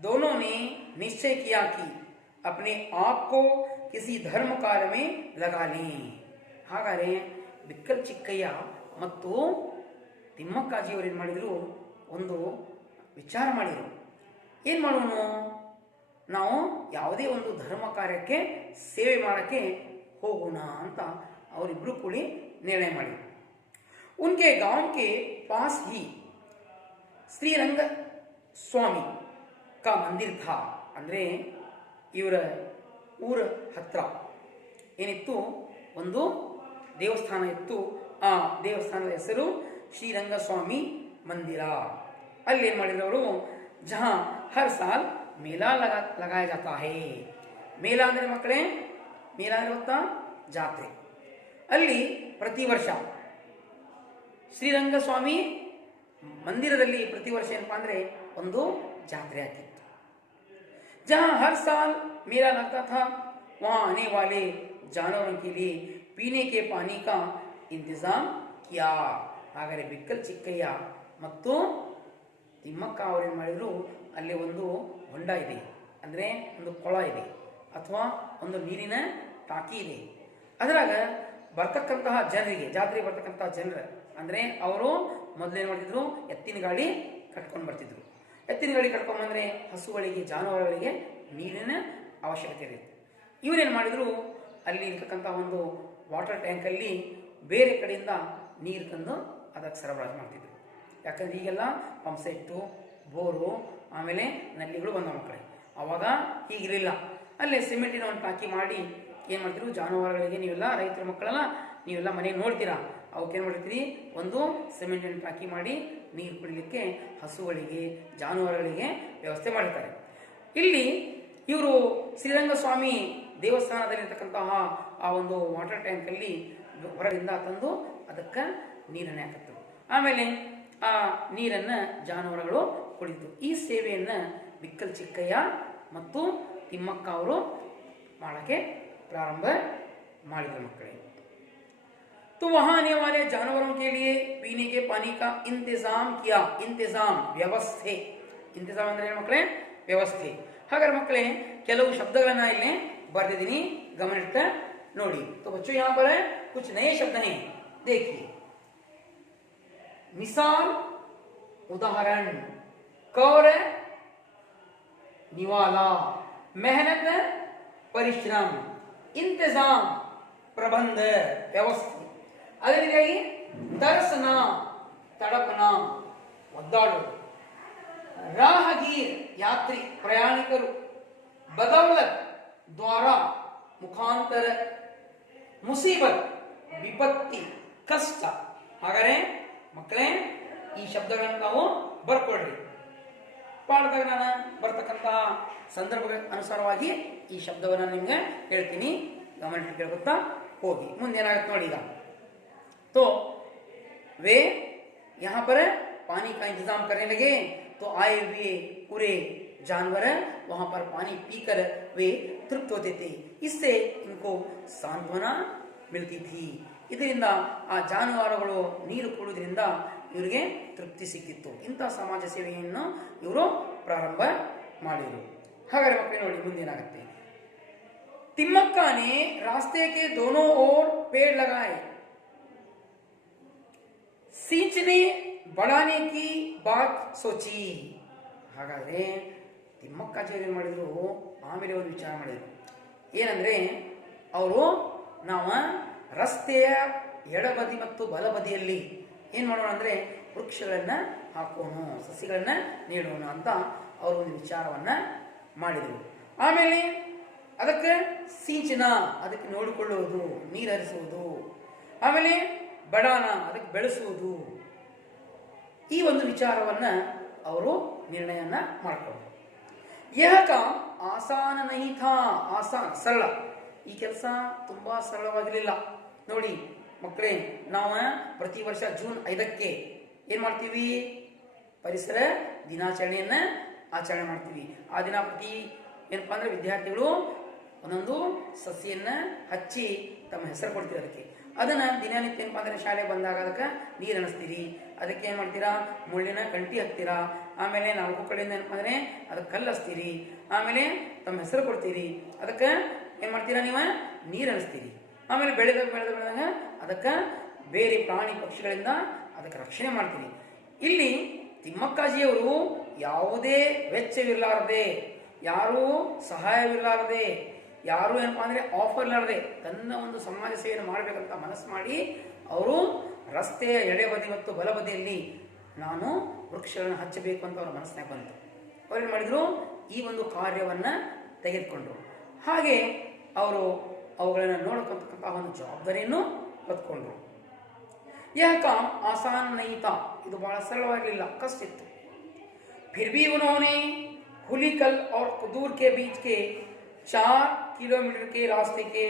दोनों ने निश्चय किया कि अपने आप को किसी धर्म कार्य में लगा लें. ಹಾಗಾದರೆ ಬಿಕ್ಕಲ್ ಚಿಕ್ಕಯ್ಯ ಮತ್ತು ತಿಮ್ಮಕ್ಕಾಜಿಯವರು ಏನು ಮಾಡಿದರು, ಒಂದು ವಿಚಾರ ಮಾಡಿದರು. ಏನು ಮಾಡೋಣ, ನಾವು ಯಾವುದೇ ಒಂದು ಧರ್ಮ ಕಾರ್ಯಕ್ಕೆ ಸೇವೆ ಮಾಡೋಕ್ಕೆ ಹೋಗೋಣ ಅಂತ ಅವರಿಬ್ಬರು ಕೂಡಿ ನಿರ್ಣಯ ಮಾಡಿದರು. ಉನ್ಕೆ ಗಾಂವ್ ಕೆ ಪಾಸ್ ಹಿ ಶ್ರೀರಂಗ ಸ್ವಾಮಿ ಕಾ ಮಂದಿರ್ ಥಾ. ಅಂದರೆ ಇವರ ಊರ ಹತ್ರ ಏನಿತ್ತು, ಒಂದು ದೇವಸ್ಥಾನ ಇತ್ತು. ಆ ದೇವಸ್ಥಾನದ ಹೆಸರು ಶ್ರೀರಂಗಸ್ವಾಮಿ ಮಂದಿರ. ಅಲ್ಲಿ ಏನು ಮಾಡಿದ್ರು ಅವರು, ಜಹಾ ಹರ್ ಸಾಲ್ ಮೇಲಾ ಲಗಾಯ ಜಾತಾ ಹೇ. ಮೇಳ ಅಂದರೆ ಮಕ್ಕಳೇ, ಮೇಳ ಅಂದರೆ ಗೊತ್ತಾ, ಜಾತ್ರೆ. ಅಲ್ಲಿ ಪ್ರತಿ ವರ್ಷ ಶ್ರೀರಂಗಸ್ವಾಮಿ ಮಂದಿರದಲ್ಲಿ ಪ್ರತಿ ವರ್ಷ ಏನಪ್ಪಾ ಅಂದ್ರೆ ಒಂದು ಜಾತ್ರೆ ಆಗ್ತಿತ್ತು. जहां हर साल मेला लगता था वहां आने वाले जानवरों के लिए पीने के पानी का इंतजाम किया. ಹಾಗಾದರೆ ಬಿಕ್ಕಲ್ ಚಿಕ್ಕಯ್ಯ ಮತ್ತು ತಿಮ್ಮಕ್ಕ ಅವರೇನು ಮಾಡಿದ್ರು, ಅಲ್ಲಿ ಒಂದು ಹೊಂಡ ಇದೆ, ಅಂದರೆ ಒಂದು ಕೊಳ ಇದೆ ಅಥವಾ ಒಂದು ನೀರಿನ ಟಾಕಿ ಇದೆ. ಅದರಾಗ ಬರ್ತಕ್ಕಂತಹ ಜನರಿಗೆ, ಜಾತ್ರೆಗೆ ಬರ್ತಕ್ಕಂತಹ ಜನರು ಅಂದರೆ ಅವರು ಮೊದಲೇನು ಮಾಡ್ತಿದ್ರು, ಎತ್ತಿನ ಗಾಡಿ ಕಟ್ಕೊಂಡು ಬರ್ತಿದ್ರು. ಎತ್ತಿನ ಗಾಡಿ ಕಟ್ಕೊಂಡ್ಬಂದ್ರೆ ಹಸುಗಳಿಗೆ, ಜಾನುವಾರುಗಳಿಗೆ ನೀರಿನ ಅವಶ್ಯಕತೆ ಇರುತ್ತೆ. ಇವರೇನು ಮಾಡಿದ್ರು, ಅಲ್ಲಿ ಇರ್ತಕ್ಕಂಥ ಒಂದು ವಾಟರ್ ಟ್ಯಾಂಕಲ್ಲಿ ಬೇರೆ ಕಡೆಯಿಂದ ನೀರು ತಂದು ಅದಕ್ಕೆ ಸರಬರಾಜು ಮಾಡ್ತಿದ್ರು. ಯಾಕಂದ್ರೆ ಈಗೆಲ್ಲ ಪಂಪ್ಸೆಟ್ಟು, ಬೋರು, ಆಮೇಲೆ ನಲ್ಲಿಗಳು ಬಂದ ಮಕ್ಕಳೇ. ಆವಾಗ ಹೀಗಿರಲಿಲ್ಲ. ಅಲ್ಲೇ ಸಿಮೆಂಟಿನ ಒಂದು ಟಾಕಿ ಮಾಡಿ ಏನು ಮಾಡ್ತಿದ್ರು, ಜಾನುವಾರುಗಳಿಗೆ, ನೀವೆಲ್ಲ ರೈತರ ಮಕ್ಕಳೆಲ್ಲ ನೀವೆಲ್ಲ ಮನೆಗೆ ನೋಡ್ತೀರಾ, ಅವಕ್ಕೆ ಏನು ಮಾಡಿರ್ತೀರಿ, ಒಂದು ಸಿಮೆಂಟಿನ ಟಾಕಿ ಮಾಡಿ ನೀರು ಕುಡಿಲಿಕ್ಕೆ ಹಸುಗಳಿಗೆ, ಜಾನುವಾರುಗಳಿಗೆ ವ್ಯವಸ್ಥೆ ಮಾಡಿರ್ತಾರೆ. ಇಲ್ಲಿ ಇವರು ಶ್ರೀರಂಗಸ್ವಾಮಿ ದೇವಸ್ಥಾನದಲ್ಲಿರ್ತಕ್ಕಂತಹ ಆ ಒಂದು ವಾಟರ್ ಟ್ಯಾಂಕಲ್ಲಿ ಹೊರಗಿಂದ ತಂದು ಅದಕ್ಕೆ ನೀರನ್ನು ಹಾಕತ್ತರು. ಆಮೇಲೆ ಆ ನೀರನ್ನು ಜಾನುವಾರುಗಳು ಕುಡಿತು. ಈ ಸೇವೆಯನ್ನು ಬಿಕ್ಕಲ್ ಚಿಕ್ಕಯ್ಯ ಮತ್ತು ತಿಮ್ಮಕ್ಕ ಅವರು ಮಾಡೋಕ್ಕೆ ಪ್ರಾರಂಭ ಮಾಡಿದರು ಮಕ್ಕಳೇ. तो वहां आने वाले जानवरों के लिए पीने के पानी का इंतजाम किया. इंतजाम ವ್ಯವಸ್ಥೆ. ಇಂತಜಾಮ್ ಅಂದ್ರೆ ಏನು ಮಕ್ಕಳೇ, ವ್ಯವಸ್ಥೆ. ಹಾಗಾದ್ರೆ ಮಕ್ಕಳೇ ಕೆಲವು ಶಬ್ದಗಳನ್ನ ಇಲ್ಲಿ बरदिनी गमनित नोड़ी. तो बच्चों यहाँ पर है कुछ नए शब्द हैं, देखिए. मिसाल, उदाहरण, कौर, निवाला, मेहनत, परिश्रम, इंतजाम, प्रबंध, व्यवस्था. अದೇ ರೀತಿಯಾಗಿ ತರಸನ, ತಡಪನ, ಒದ್ದಾಡೋದು. ರಾಹಗೀರ್, ಯಾತ್ರಿ, ಪ್ರಯಾಣಿಕರು. ಬದೌಲತ್, ದ್ವಾರ, ಮುಖಾಂತರ. ಮುಸೀಬತ್, ವಿಪತ್ತಿ, ಕಷ್ಟ. ಹಾಗಾದರೆ ಮಕ್ಕಳೇ ಈ ಶಬ್ದಗಳನ್ನು ನಾವು ಬರ್ಕೊಳ್ರಿ. ಪಾಠದಾಗ ನಾನು ಬರ್ತಕ್ಕಂತಹ ಸಂದರ್ಭಗಳ ಅನುಸಾರವಾಗಿ ಈ ಶಬ್ದವನ್ನು ನಿಮ್ಗೆ ಹೇಳ್ತೀನಿ, ಗಮನಿಸಿ ಕೇಳ್ಕೊತಾ ಹೋಗಿ. ಮುಂದೆ ಏನಾಗುತ್ತೆ ನೋಡಿ. ಈಗ तो वे यहाँ पर पानी का इंतजाम करने लगे, तो आए हुए पूरे जानवर वहां पर पानी पीकर वे तृप्त होते थे. इससे इनको सांत्वना मिलती थी. ಇದರಿಂದ ಆ ಜಾನುವಾರುಗಳು ನೀರು ಕುಡಿಯೋದ್ರಿಂದ ಇವರಿಗೆ ತೃಪ್ತಿ ಸಿಕ್ಕಿತ್ತು. ಇಂತಹ ಸಮಾಜ ಸೇವೆಯನ್ನು ಇವರು ಪ್ರಾರಂಭ ಮಾಡಿದರು. ಹಾಗಾದ್ರೆ ಮಕ್ಕಳು ನೋಡಿ ಮುಂದೇನಾಗುತ್ತೆ. तिम्मक्का ने रास्ते के दोनों ओर पेड़ लगाए, ಸಿಂಚನೆ ಬಡಾನೆ ಕಿ ಬಾತ್ ಸೋಚಿ. ಹಾಗಾದ್ರೆ ತಿಮ್ಮಕ್ಕಾಚಾರ್ಯ ಏನು ಮಾಡಿದ್ರು, ಆಮೇಲೆ ಒಂದು ವಿಚಾರ ಮಾಡಿದ್ರು. ಏನಂದ್ರೆ ಅವರು ನಾವು ರಸ್ತೆಯ ಎಡಬದಿ ಮತ್ತು ಬಲಬದಿಯಲ್ಲಿ ಏನು ಮಾಡೋಣ ಅಂದ್ರೆ ವೃಕ್ಷಗಳನ್ನ ಹಾಕೋಣ, ಸಸಿಗಳನ್ನ ನೀಡೋಣ ಅಂತ ಅವರು ಒಂದು ವಿಚಾರವನ್ನ ಮಾಡಿದರು. ಆಮೇಲೆ ಅದಕ್ಕೆ ಸಿಂಚನ, ಅದಕ್ಕೆ ನೋಡಿಕೊಳ್ಳುವುದು, ನೀರು ಹರಿಸುವುದು. ಆಮೇಲೆ ಬಡಾನ, ಅದಕ್ಕೆ ಬೆಳೆಸುವುದು. ಈ ಒಂದು ವಿಚಾರವನ್ನ ಅವರು ನಿರ್ಣಯನ ಮಾಡಿಕೊಂಡ್ರು. ಯಹ ಕಾಮ್ ಆಸಾನ ನಹಿ ಥಾ. ಆಸಾನ್ ಸರಳ. ಈ ಕೆಲಸ ತುಂಬಾ ಸರಳವಾಗಿರಲಿಲ್ಲ. ನೋಡಿ ಮಕ್ಕಳೇ, ನಾವು ಪ್ರತಿ ವರ್ಷ ಜೂನ್ 5ಕ್ಕೆ ಏನ್ ಮಾಡ್ತೀವಿ, ಪರಿಸರ ದಿನಾಚರಣೆಯನ್ನ ಆಚರಣೆ ಮಾಡ್ತೀವಿ. ಆ ದಿನ ಪ್ರತಿ ಏನಪ್ಪಾ ಅಂದ್ರೆ ವಿದ್ಯಾರ್ಥಿಗಳು ಒಂದೊಂದು ಸಸಿಯನ್ನ ಹಚ್ಚಿ ತಮ್ಮ ಹೆಸರು ಕೊಡ್ತೀವಿ. ಅದಕ್ಕೆ ಅದನ್ನ ದಿನನಿತ್ಯ ಏನಪ್ಪಾ ಅಂದ್ರೆ ಶಾಲೆಗೆ ಬಂದಾಗ ಅದಕ್ಕೆ ನೀರು ಹಣಿಸ್ತೀರಿ, ಅದಕ್ಕೆ ಏನ್ ಮಾಡ್ತೀರಾ, ಮುಳ್ಳಿನ ಕಂಟಿ ಹಾಕ್ತೀರಾ. ಆಮೇಲೆ 4 ಕಡೆಯಿಂದ ಏನಪ್ಪಾ ಅಂದ್ರೆ ಅದಕ್ಕೆ ಕಲ್ಲು ಹಚ್ತೀರಿ. ಆಮೇಲೆ ತಮ್ಮ ಹೆಸರು ಕೊಡ್ತೀರಿ, ಅದಕ್ಕೆ ಏನ್ ಮಾಡ್ತೀರಾ, ನೀವು ನೀರು ಹಣಿಸ್ತೀರಿ. ಆಮೇಲೆ ಬೆಳೆದಾಗ ಅದಕ್ಕೆ ಬೇರೆ ಪ್ರಾಣಿ ಪಕ್ಷಿಗಳಿಂದ ಅದಕ್ಕೆ ರಕ್ಷಣೆ ಮಾಡ್ತೀರಿ. ಇಲ್ಲಿ ತಿಮ್ಮಕ್ಕಾಜಿಯವರು ಯಾವುದೇ ವೆಚ್ಚವಿರಲಾರದೆ, ಯಾರೂ ಸಹಾಯವಿರಲಾರದೆ, ಯಾರು ಏನಪ್ಪಾ ಅಂದ್ರೆ ಆಫರ್ ಇರಲಾರದೆ ತನ್ನ ಒಂದು ಸಮಾಜ ಸೇವೆಯನ್ನು ಮಾಡಬೇಕಂತ ಮನಸ್ಸು ಮಾಡಿ ಅವರು ರಸ್ತೆಯ ಎಡಬದಿ ಮತ್ತು ಬಲಬದಿಯಲ್ಲಿ ನಾನು ವೃಕ್ಷಗಳನ್ನು ಹಚ್ಚಬೇಕು ಅಂತ ಅವರ ಮನಸ್ಸಿನಾಗ ಬಂತು. ಅವ್ರೇನು ಮಾಡಿದ್ರು, ಈ ಒಂದು ಕಾರ್ಯವನ್ನ ತೆಗೆದುಕೊಂಡ್ರು. ಹಾಗೆ ಅವರು ಅವುಗಳನ್ನು ನೋಡ್ಕೊಂತಕ್ಕಂತಹ ಒಂದು ಜವಾಬ್ದಾರಿಯನ್ನು ಹೊತ್ಕೊಂಡ್ರು. यह काम आसान नहीं था. ಇದು ಬಹಳ ಸರಳವಾಗಿರಲಿಲ್ಲ, ಕಷ್ಟ ಇತ್ತು. फिर भी उन्होंने हुलीकल और कुदूर के बीच के 4 किलोमीटर के रास्ते के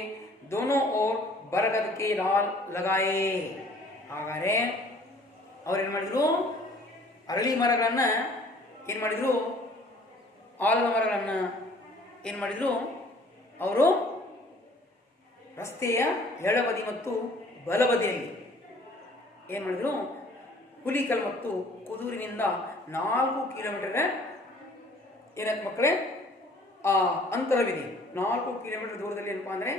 दोनों ओर बरगद के डाल लगाए. ಹಾಗಾದ್ರೆ ಅವ್ರೇನ್ ಮಾಡಿದ್ರು, ಅರಳಿ ಮರಗಳನ್ನ ಏನು ಮಾಡಿದ್ರು, ಆಲದ ಮರಗಳನ್ನ ಏನು ಮಾಡಿದ್ರು ಅವರು ರಸ್ತೆಯ ಎಡಬದಿ ಮತ್ತು ಬಲಬದಿಯಲ್ಲಿ ಏನು ಮಾಡಿದ್ರು, ಹುಲಿಕಲ್ ಮತ್ತು ಕುದೂರಿನಿಂದ 4 ಕಿಲೋಮೀಟರ್ ಏನಾಯ್ತು ಮಕ್ಕಳೇ ಆ ಅಂತರವಿದೆ. 4 ಕಿಲೋಮೀಟರ್ ದೂರದಲ್ಲಿ ಏನಪ್ಪಾ ಅಂದರೆ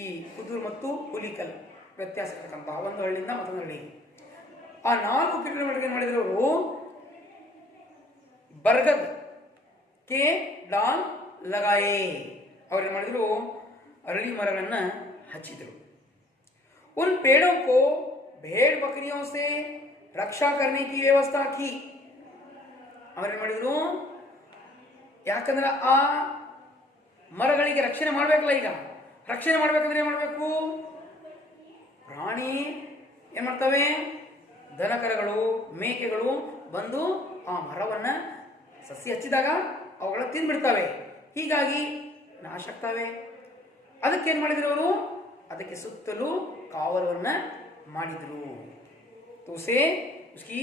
ಈ ಕುದೂರು ಮತ್ತು ಹುಲಿಕಲ್ ವ್ಯತ್ಯಾಸ ಇರತಕ್ಕಂತಹ ಒಂದು ಹಳ್ಳಿಯಿಂದ ಮತ್ತೊಂದು ಹಳ್ಳಿ. ಆ 4 ಕಿಲೋಮೀಟರ್ ಏನು ಮಾಡಿದ್ರು ಅವರು ಬರ್ಗದ್ ಕೆ ಡಾಲ್ ಲಗಾಯೆ, ಅವ್ರೇನು ಮಾಡಿದ್ರು ಅರಳಿ ಮರಗಳನ್ನ ಹಚ್ಚಿದ್ರು. उन पेड़ों को भेड़ बकरियों से रक्षा करने की व्यवस्था की. ಅವರೇನು ಮಾಡಿದ್ರು, ಯಾಕಂದ್ರೆ ಆ ಮರಗಳಿಗೆ ರಕ್ಷಣೆ ಮಾಡಬೇಕಲ್ಲ. ಈಗ ರಕ್ಷಣೆ ಮಾಡಬೇಕಂದ್ರೆ ಏನು ಮಾಡಬೇಕು, ಪ್ರಾಣಿ ಏನು ಮಾಡ್ತವೆ, ದನಕರಗಳು ಮೇಕೆಗಳು ಬಂದು ಆ ಮರವನ್ನ ಸಸಿ ಹಚ್ಚಿದಾಗ ಅವುಗಳ ತಿಂದ್ಬಿಡ್ತವೆ, ಹೀಗಾಗಿ ನಾಶ ಆಗ್ತವೆ. ಅದಕ್ಕೇನು ಮಾಡಿದ್ರು ಅವರು, ಅದಕ್ಕೆ ಸುತ್ತಲೂ ಕಾವಲವನ್ನ ಮಾಡಿದ್ರು. तो उसे उसकी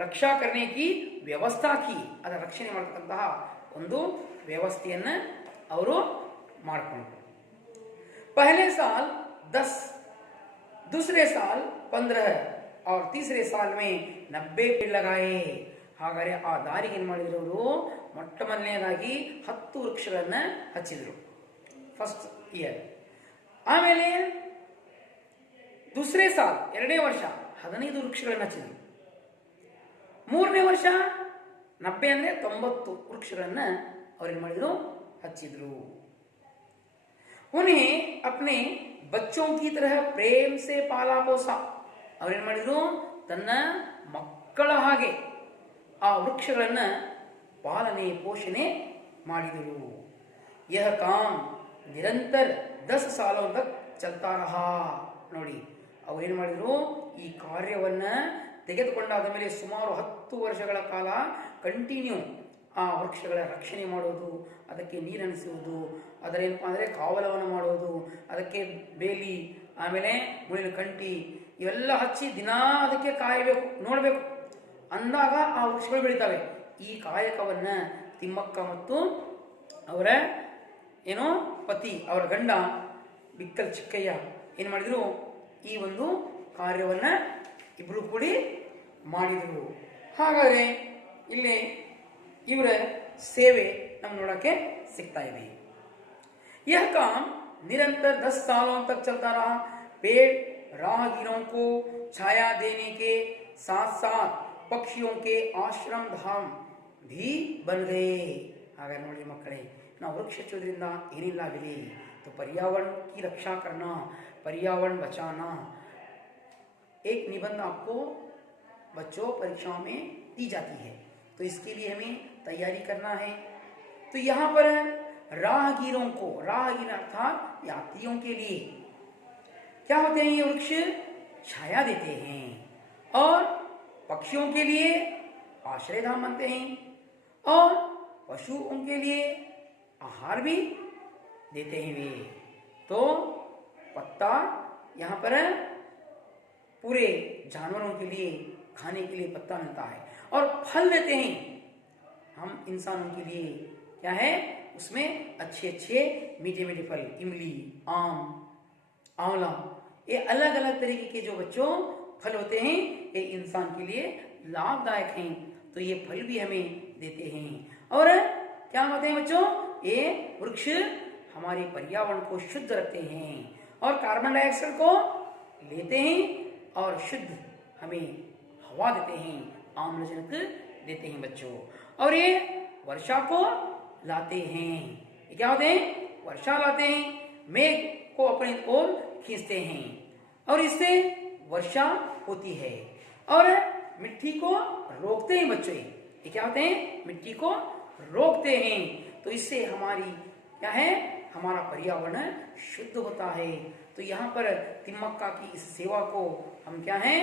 रक्षा करने की व्यवस्था की, ಅದರ ರಕ್ಷಣೆ ಮಾಡತಕ್ಕಂತಹ ಒಂದು ವ್ಯವಸ್ಥೆಯನ್ನ ಅವರು ಮಾಡಿಕೊಂಡ್ರು. पहले साल 10, दूसरे साल 15 और तीसरे साल में 90 पेड़ लगाए. ಹಾಗಾದರೆ ಆ ದಾರಿಗೆ ಏನು ಮಾಡಿದ್ರು ಅವರು, ಮೊಟ್ಟ ಮೊದಲನೇದಾಗಿ 10 ವೃಕ್ಷಗಳನ್ನ ಹಚ್ಚಿದ್ರು ಫಸ್ಟ್ ಇಯರ್. ಆಮೇಲೆ दूसरे साल ಎರಡನೇ ವರ್ಷ 15 ವೃಕ್ಷಗಳನ್ನು ಹಚ್ಚಿದ್ರು. ಮೂರನೇ ವರ್ಷ 90 ಅಂದರೆ 90 ವೃಕ್ಷಗಳನ್ನ ಅವ್ರೇನು ಮಾಡಿದ್ರು, ಹಚ್ಚಿದ್ರು. उन्हें अपने बच्चों की तरह प्रेम से पाला पोसा. ಅವ್ರೇನು ಮಾಡಿದ್ರು, ತನ್ನ ಮಕ್ಕಳ ಹಾಗೆ ಆ ವೃಕ್ಷಗಳನ್ನ ಪಾಲನೆ ಪೋಷಣೆ ಮಾಡಿದರು. यह काम निरंतर 10 सालों तक चलता रहा. ನೋಡಿ ಅವ್ರೇನು ಮಾಡಿದ್ರು, ಈ ಕಾರ್ಯವನ್ನ ತೆಗೆದುಕೊಂಡಾದ ಮೇಲೆ ಸುಮಾರು 10 ವರ್ಷಗಳ ಕಾಲ ಕಂಟಿನ್ಯೂ ಆ ವೃಕ್ಷಗಳ ರಕ್ಷಣೆ ಮಾಡೋದು, ಅದಕ್ಕೆ ನೀರಣಿಸುವುದು, ಅದರ ಏನಪ್ಪಾ ಅಂದರೆ ಕಾವಲವನ್ನು ಮಾಡೋದು, ಅದಕ್ಕೆ ಬೇಲಿ, ಆಮೇಲೆ ಮುಳ್ಳಿನ ಕಂಟಿ ಇವೆಲ್ಲ ಹಚ್ಚಿ ದಿನಾ ಅದಕ್ಕೆ ಕಾಯಬೇಕು, ನೋಡಬೇಕು, ಅಂದಾಗ ಆ ವೃಕ್ಷಗಳು ಬೆಳಿತಾವೆ. ಈ ಕಾಯಕವನ್ನ ತಿಮ್ಮಕ್ಕ ಮತ್ತು ಅವರ ಏನೋ ಪತಿ, ಅವರ ಗಂಡ ಬಿಕ್ಕಲ್ ಚಿಕ್ಕಯ್ಯ ಏನು ಮಾಡಿದ್ರು, ಈ ಒಂದು ಕಾರ್ಯವನ್ನ ಇಬ್ರು ಕೂಡಿ ಮಾಡಿದರು. ಹಾಗಾದರೆ ಇಲ್ಲಿ ಇವರ ಸೇವೆ ನಮ್ಗೆ ನೋಡಕ್ಕೆ ಸಿಗ್ತಾ ಇದೆ. यह काम निरंतर 10 सालों तक चलता रहा. पेड़ राहगीरों को छाया देने के साथ साथ पक्षियों के आश्रम धाम भी बन गए. ಹಾಗೆ ನೋಡಿ ಮಕ್ಕಳೇ, ನಾವು ವೃಕ್ಷ ಹಚ್ಚೋದ್ರಿಂದ ಏನಿಲ್ಲ ಆಗಲಿ, तो पर्यावरण की रक्षा करना, पर्यावरण बचाना. एक निबंध आपको बच्चों परीक्षाओं में दी जाती है, तो इसके लिए हमें तैयारी करना है. तो यहाँ पर राहगीरों को, राहगीर अर्थात यात्रियों के लिए क्या होते हैं, ये वृक्ष छाया देते हैं, और पक्षियों के लिए आश्रय धाम बनते हैं, और पशुओं के लिए आहार भी देते हैं वे. तो पत्ता यहाँ पर पूरे जानवरों के लिए खाने के लिए पत्ता मिलता है, और फल देते हैं हम इंसानों के लिए. क्या है उसमें, अच्छे अच्छे मीठे मीठे फल, इमली, आम, आंवला, ये अलग अलग तरीके के जो बच्चों फल होते हैं, ये इंसान के लिए लाभदायक हैं. तो ये फल भी हमें देते हैं. और क्या होते हैं बच्चों, ये वृक्ष हमारे पर्यावरण को शुद्ध रखते हैं, और कार्बन डाइऑक्साइड को लेते हैं, और शुद्ध हमें हवा देते हैं, आम्लजनक देते हैं बच्चों. और ये वर्षा को लाते हैं. ये क्या होते हैं, वर्षा लाते हैं, मेघ को अपनी ओर खींचते हैं, और इससे वर्षा होती है, और मिट्टी को रोकते हैं बच्चों. ये क्या होते हैं, मिट्टी को रोकते हैं. तो इससे हमारी क्या है, हमारा पर्यावरण शुद्ध होता है. तो यहाँ पर तिम्मक्का की इस सेवा को हम क्या हैं,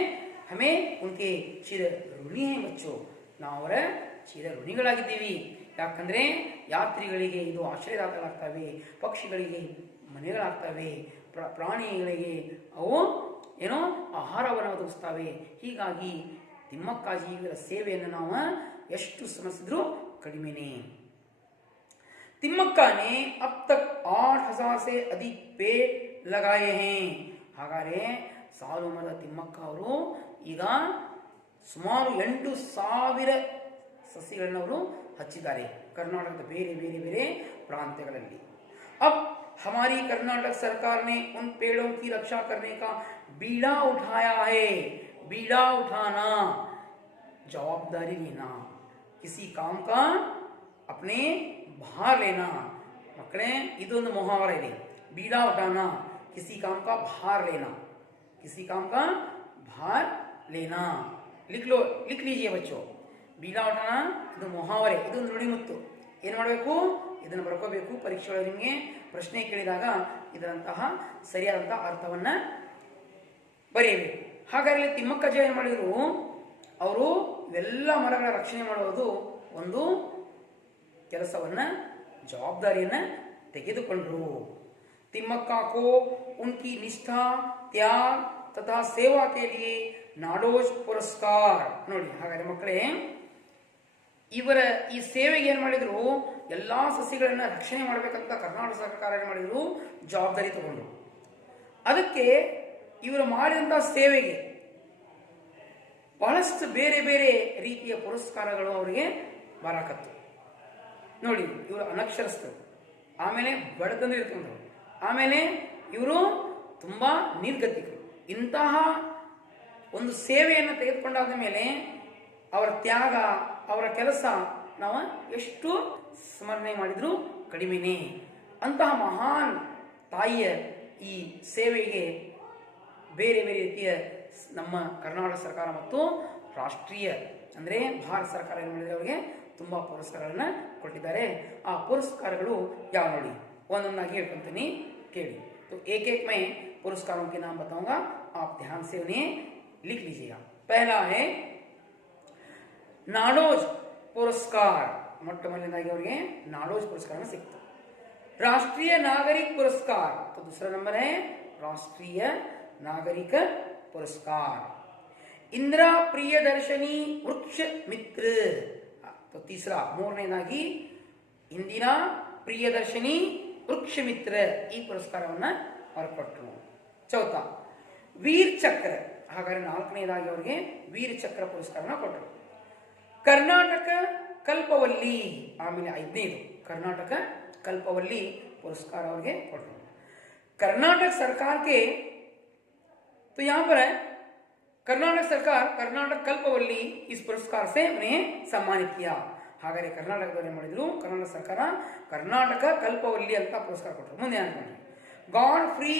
हमें उनके चिर ಋಣಿ हैं बच्चों. ನಾವು ಚಿರ ಋಣಿಗಳಾಗಿದ್ದೀವಿ. ಯಾಕಂದ್ರೆ ಯಾತ್ರಿಗಳಿಗೆ ಇದು ಆಶ್ರಯದಾತಗಳಾಗ್ತವೆ, ಪಕ್ಷಿಗಳಿಗೆ ಮನೆಗಳಾಗ್ತವೆ, ಪ್ರಾಣಿಗಳಿಗೆ ಅವು ಏನೋ ಆಹಾರವನ್ನು ಒದಗಿಸ್ತವೆ. ಹೀಗಾಗಿ ತಿಮ್ಮಕ್ಕಾಜಿ ಇವರ ಸೇವೆಯನ್ನು ನಾವು ಎಷ್ಟು ಸ್ಮರಿಸಿದ್ರೂ ಕಡಿಮೆನೇ. ತಿಮ್ಮಕ್ಕ ने अब तक 8,000 से अधिक पेड़ लगाए हैं. ಹಾಗಾದ್ರೆ ಸಾಲು ಮರದ ತಿಮ್ಮಕ್ಕ ಅವರು ಈಗ ಸುಮಾರು 8,000 ಸಸಿಗಳನ್ನು ಅವರು ಹಚ್ಚಿದ್ದಾರೆ ಕರ್ನಾಟಕದ ಬೇರೆ ಬೇರೆ ಬೇರೆ ಪ್ರಾಂತ್ಯಗಳಲ್ಲಿ. अब हमारी कर्नाटक सरकार ने उन पेड़ों की रक्षा करने का बीड़ा उठाया है. बीड़ा उठाना, जवाबदारी लेना, किसी काम का अपने भार लेना. मಕ್ಕಳೇ, ಇದೊಂದು मुहावरा ಇದೆ. बीड़ा उठाना, किसी काम का भार लेना, किसी काम का भार लेना. लिख लीजिए बच्चों. बीड़ा उठाना ಇದು मुहावरे, ಇದೊಂದು ನುಡಿಮುತ್ತು. ಏನು ಮಾಡಬೇಕು, ಇದನ್ನು ಬರ್ಕೋಬೇಕು. ಪರೀಕ್ಷೆಗಳಲ್ಲಿ ನಿಮಗೆ ಪ್ರಶ್ನೆ ಕೇಳಿದಾಗ ಇದರಂತಹ ಸರಿಯಾದಂತಹ ಅರ್ಥವನ್ನ ಬರೆಯಬೇಕು. ಹಾಗಾದರೆ ತಿಮ್ಮಕ್ಕಜ್ಜ ಏನು ಮಾಡಿದ್ರು, ಅವರು ಇವೆಲ್ಲ ಮರಗಳ ರಕ್ಷಣೆ ಮಾಡುವುದು ಒಂದು ಕೆಲಸವನ್ನ, ಜವಾಬ್ದಾರಿಯನ್ನ ತೆಗೆದುಕೊಂಡ್ರು. ತಿಮ್ಮಕ್ಕ को उनकी निष्ठा, त्याग तथा सेवा के लिए ನಾಡೋಜ್ ಪುರಸ್ಕಾರ. ನೋಡಿ, ಹಾಗಾದ್ರೆ ಮಕ್ಕಳೇ, ಇವರ ಈ ಸೇವೆಗೆ ಏನ್ ಮಾಡಿದ್ರು, ಎಲ್ಲಾ ಸಸಿಗಳನ್ನ ರಕ್ಷಣೆ ಮಾಡಬೇಕಂತ ಕರ್ನಾಟಕ ಸರ್ಕಾರ ಏನ್ ಮಾಡಿದ್ರು, ಜವಾಬ್ದಾರಿ ತಗೊಂಡ್ರು. ಅದಕ್ಕೆ ಇವರು ಮಾಡಿದಂತಹ ಸೇವೆಗೆ ಬಹಳಷ್ಟು ಬೇರೆ ಬೇರೆ ರೀತಿಯ ಪುರಸ್ಕಾರಗಳು ಅವರಿಗೆ ಬರಾಕತ್ತು. ನೋಡಿ, ಇವರು ಅನಕ್ಷರಸ್ಥರು, ಆಮೇಲೆ ಬಡತನ ಇರ್ಕೊಂಡ್ರು, ಆಮೇಲೆ ಇವರು ತುಂಬಾ ನಿರ್ಗತಿಕರು. ಇಂತಹ ಒಂದು ಸೇವೆಯನ್ನು ತೆಗೆದುಕೊಂಡಾದ ಮೇಲೆ ಅವರ ತ್ಯಾಗ, ಅವರ ಕೆಲಸ ನಾವು ಎಷ್ಟು ಸ್ಮರಣೆ ಮಾಡಿದ್ರು ಕಡಿಮೆನೇ. ಅಂತಹ ಮಹಾನ್ ತಾಯಿಯ ಈ ಸೇವೆಗೆ ಬೇರೆ ಬೇರೆ ರೀತಿಯ ನಮ್ಮ ಕರ್ನಾಟಕ ಸರ್ಕಾರ ಮತ್ತು ರಾಷ್ಟ್ರೀಯ ಅಂದರೆ ಭಾರತ ಸರ್ಕಾರ ಏನು ಮಾಡಿದರೆ ಅವರಿಗೆ ತುಂಬ ಪುರಸ್ಕಾರಗಳನ್ನು ಕೊಟ್ಟಿದ್ದಾರೆ. ಆ ಪುರಸ್ಕಾರಗಳು ಯಾವ ನೋಡಿ, ಒಂದೊಂದಾಗಿ ಹೇಳ್ಕೊಂತೀನಿ, ಕೇಳಿ. तो एक एक मैं पुरस्कारों के नाम बताऊंगा, आप ध्यान से उन्हें लिख लीजिएगा. पहला है ನಾಡೋಜ್ ಪುರಸ್ಕಾರ. ಮೊಟ್ಟ ಮೊದಲನೇದಾಗಿ ಅವರಿಗೆ ನಾಡೋಜ್ ಪುರಸ್ಕಾರ ಸಿಕ್ತು. राष्ट्रीय नागरिक पुरस्कार, तो दूसरा नंबर है राष्ट्रीय नागरिक पुरस्कार. इंदिरा प्रियदर्शनी वृक्ष मित्र, तो तीसरा ಮೂರನೇದಾಗಿ ಇಂದಿರಾ ಪ್ರಿಯದರ್ಶಿನಿ ವೃಕ್ಷ ಮಿತ್ರ ಈ ಪುರಸ್ಕಾರವನ್ನು ಹೊರಕೊಟ್ಟರು. ಚೌಥ ವೀರ್ ಚಕ್ರ, ಹಾಗಾದ್ರೆ ನಾಲ್ಕನೇದಾಗಿ ಅವರಿಗೆ ವೀರ್ ಚಕ್ರ ಪುರಸ್ಕಾರನ ಕೊಟ್ಟರು. ಕರ್ನಾಟಕ ಕಲ್ಪವಲ್ಲಿ, ಆಮೇಲೆ ಐದನೇದು ಕರ್ನಾಟಕ कल्पवल्ली पुरस्कार और कर्नाटक सरकार के, तो यहाँ पर है कर्नाटक सरकार कर्नाटक कल्पवल्ली इस पुरस्कार से उन्हें सम्मानित किया. ಹಾಗಾದರೆ ಕರ್ನಾಟಕದವರು ಏನು ಮಾಡಿದ್ರು, ಕರ್ನಾಟಕ ಸರ್ಕಾರ ಕರ್ನಾಟಕ ಕಲ್ಪವಲ್ಲಿ ಅಂತ ಪುರಸ್ಕಾರ ಕೊಟ್ಟರು. ಮುಂದೆ ಅನ್ಕೊಂಡು ಗಾಡ್ ಫ್ರೀ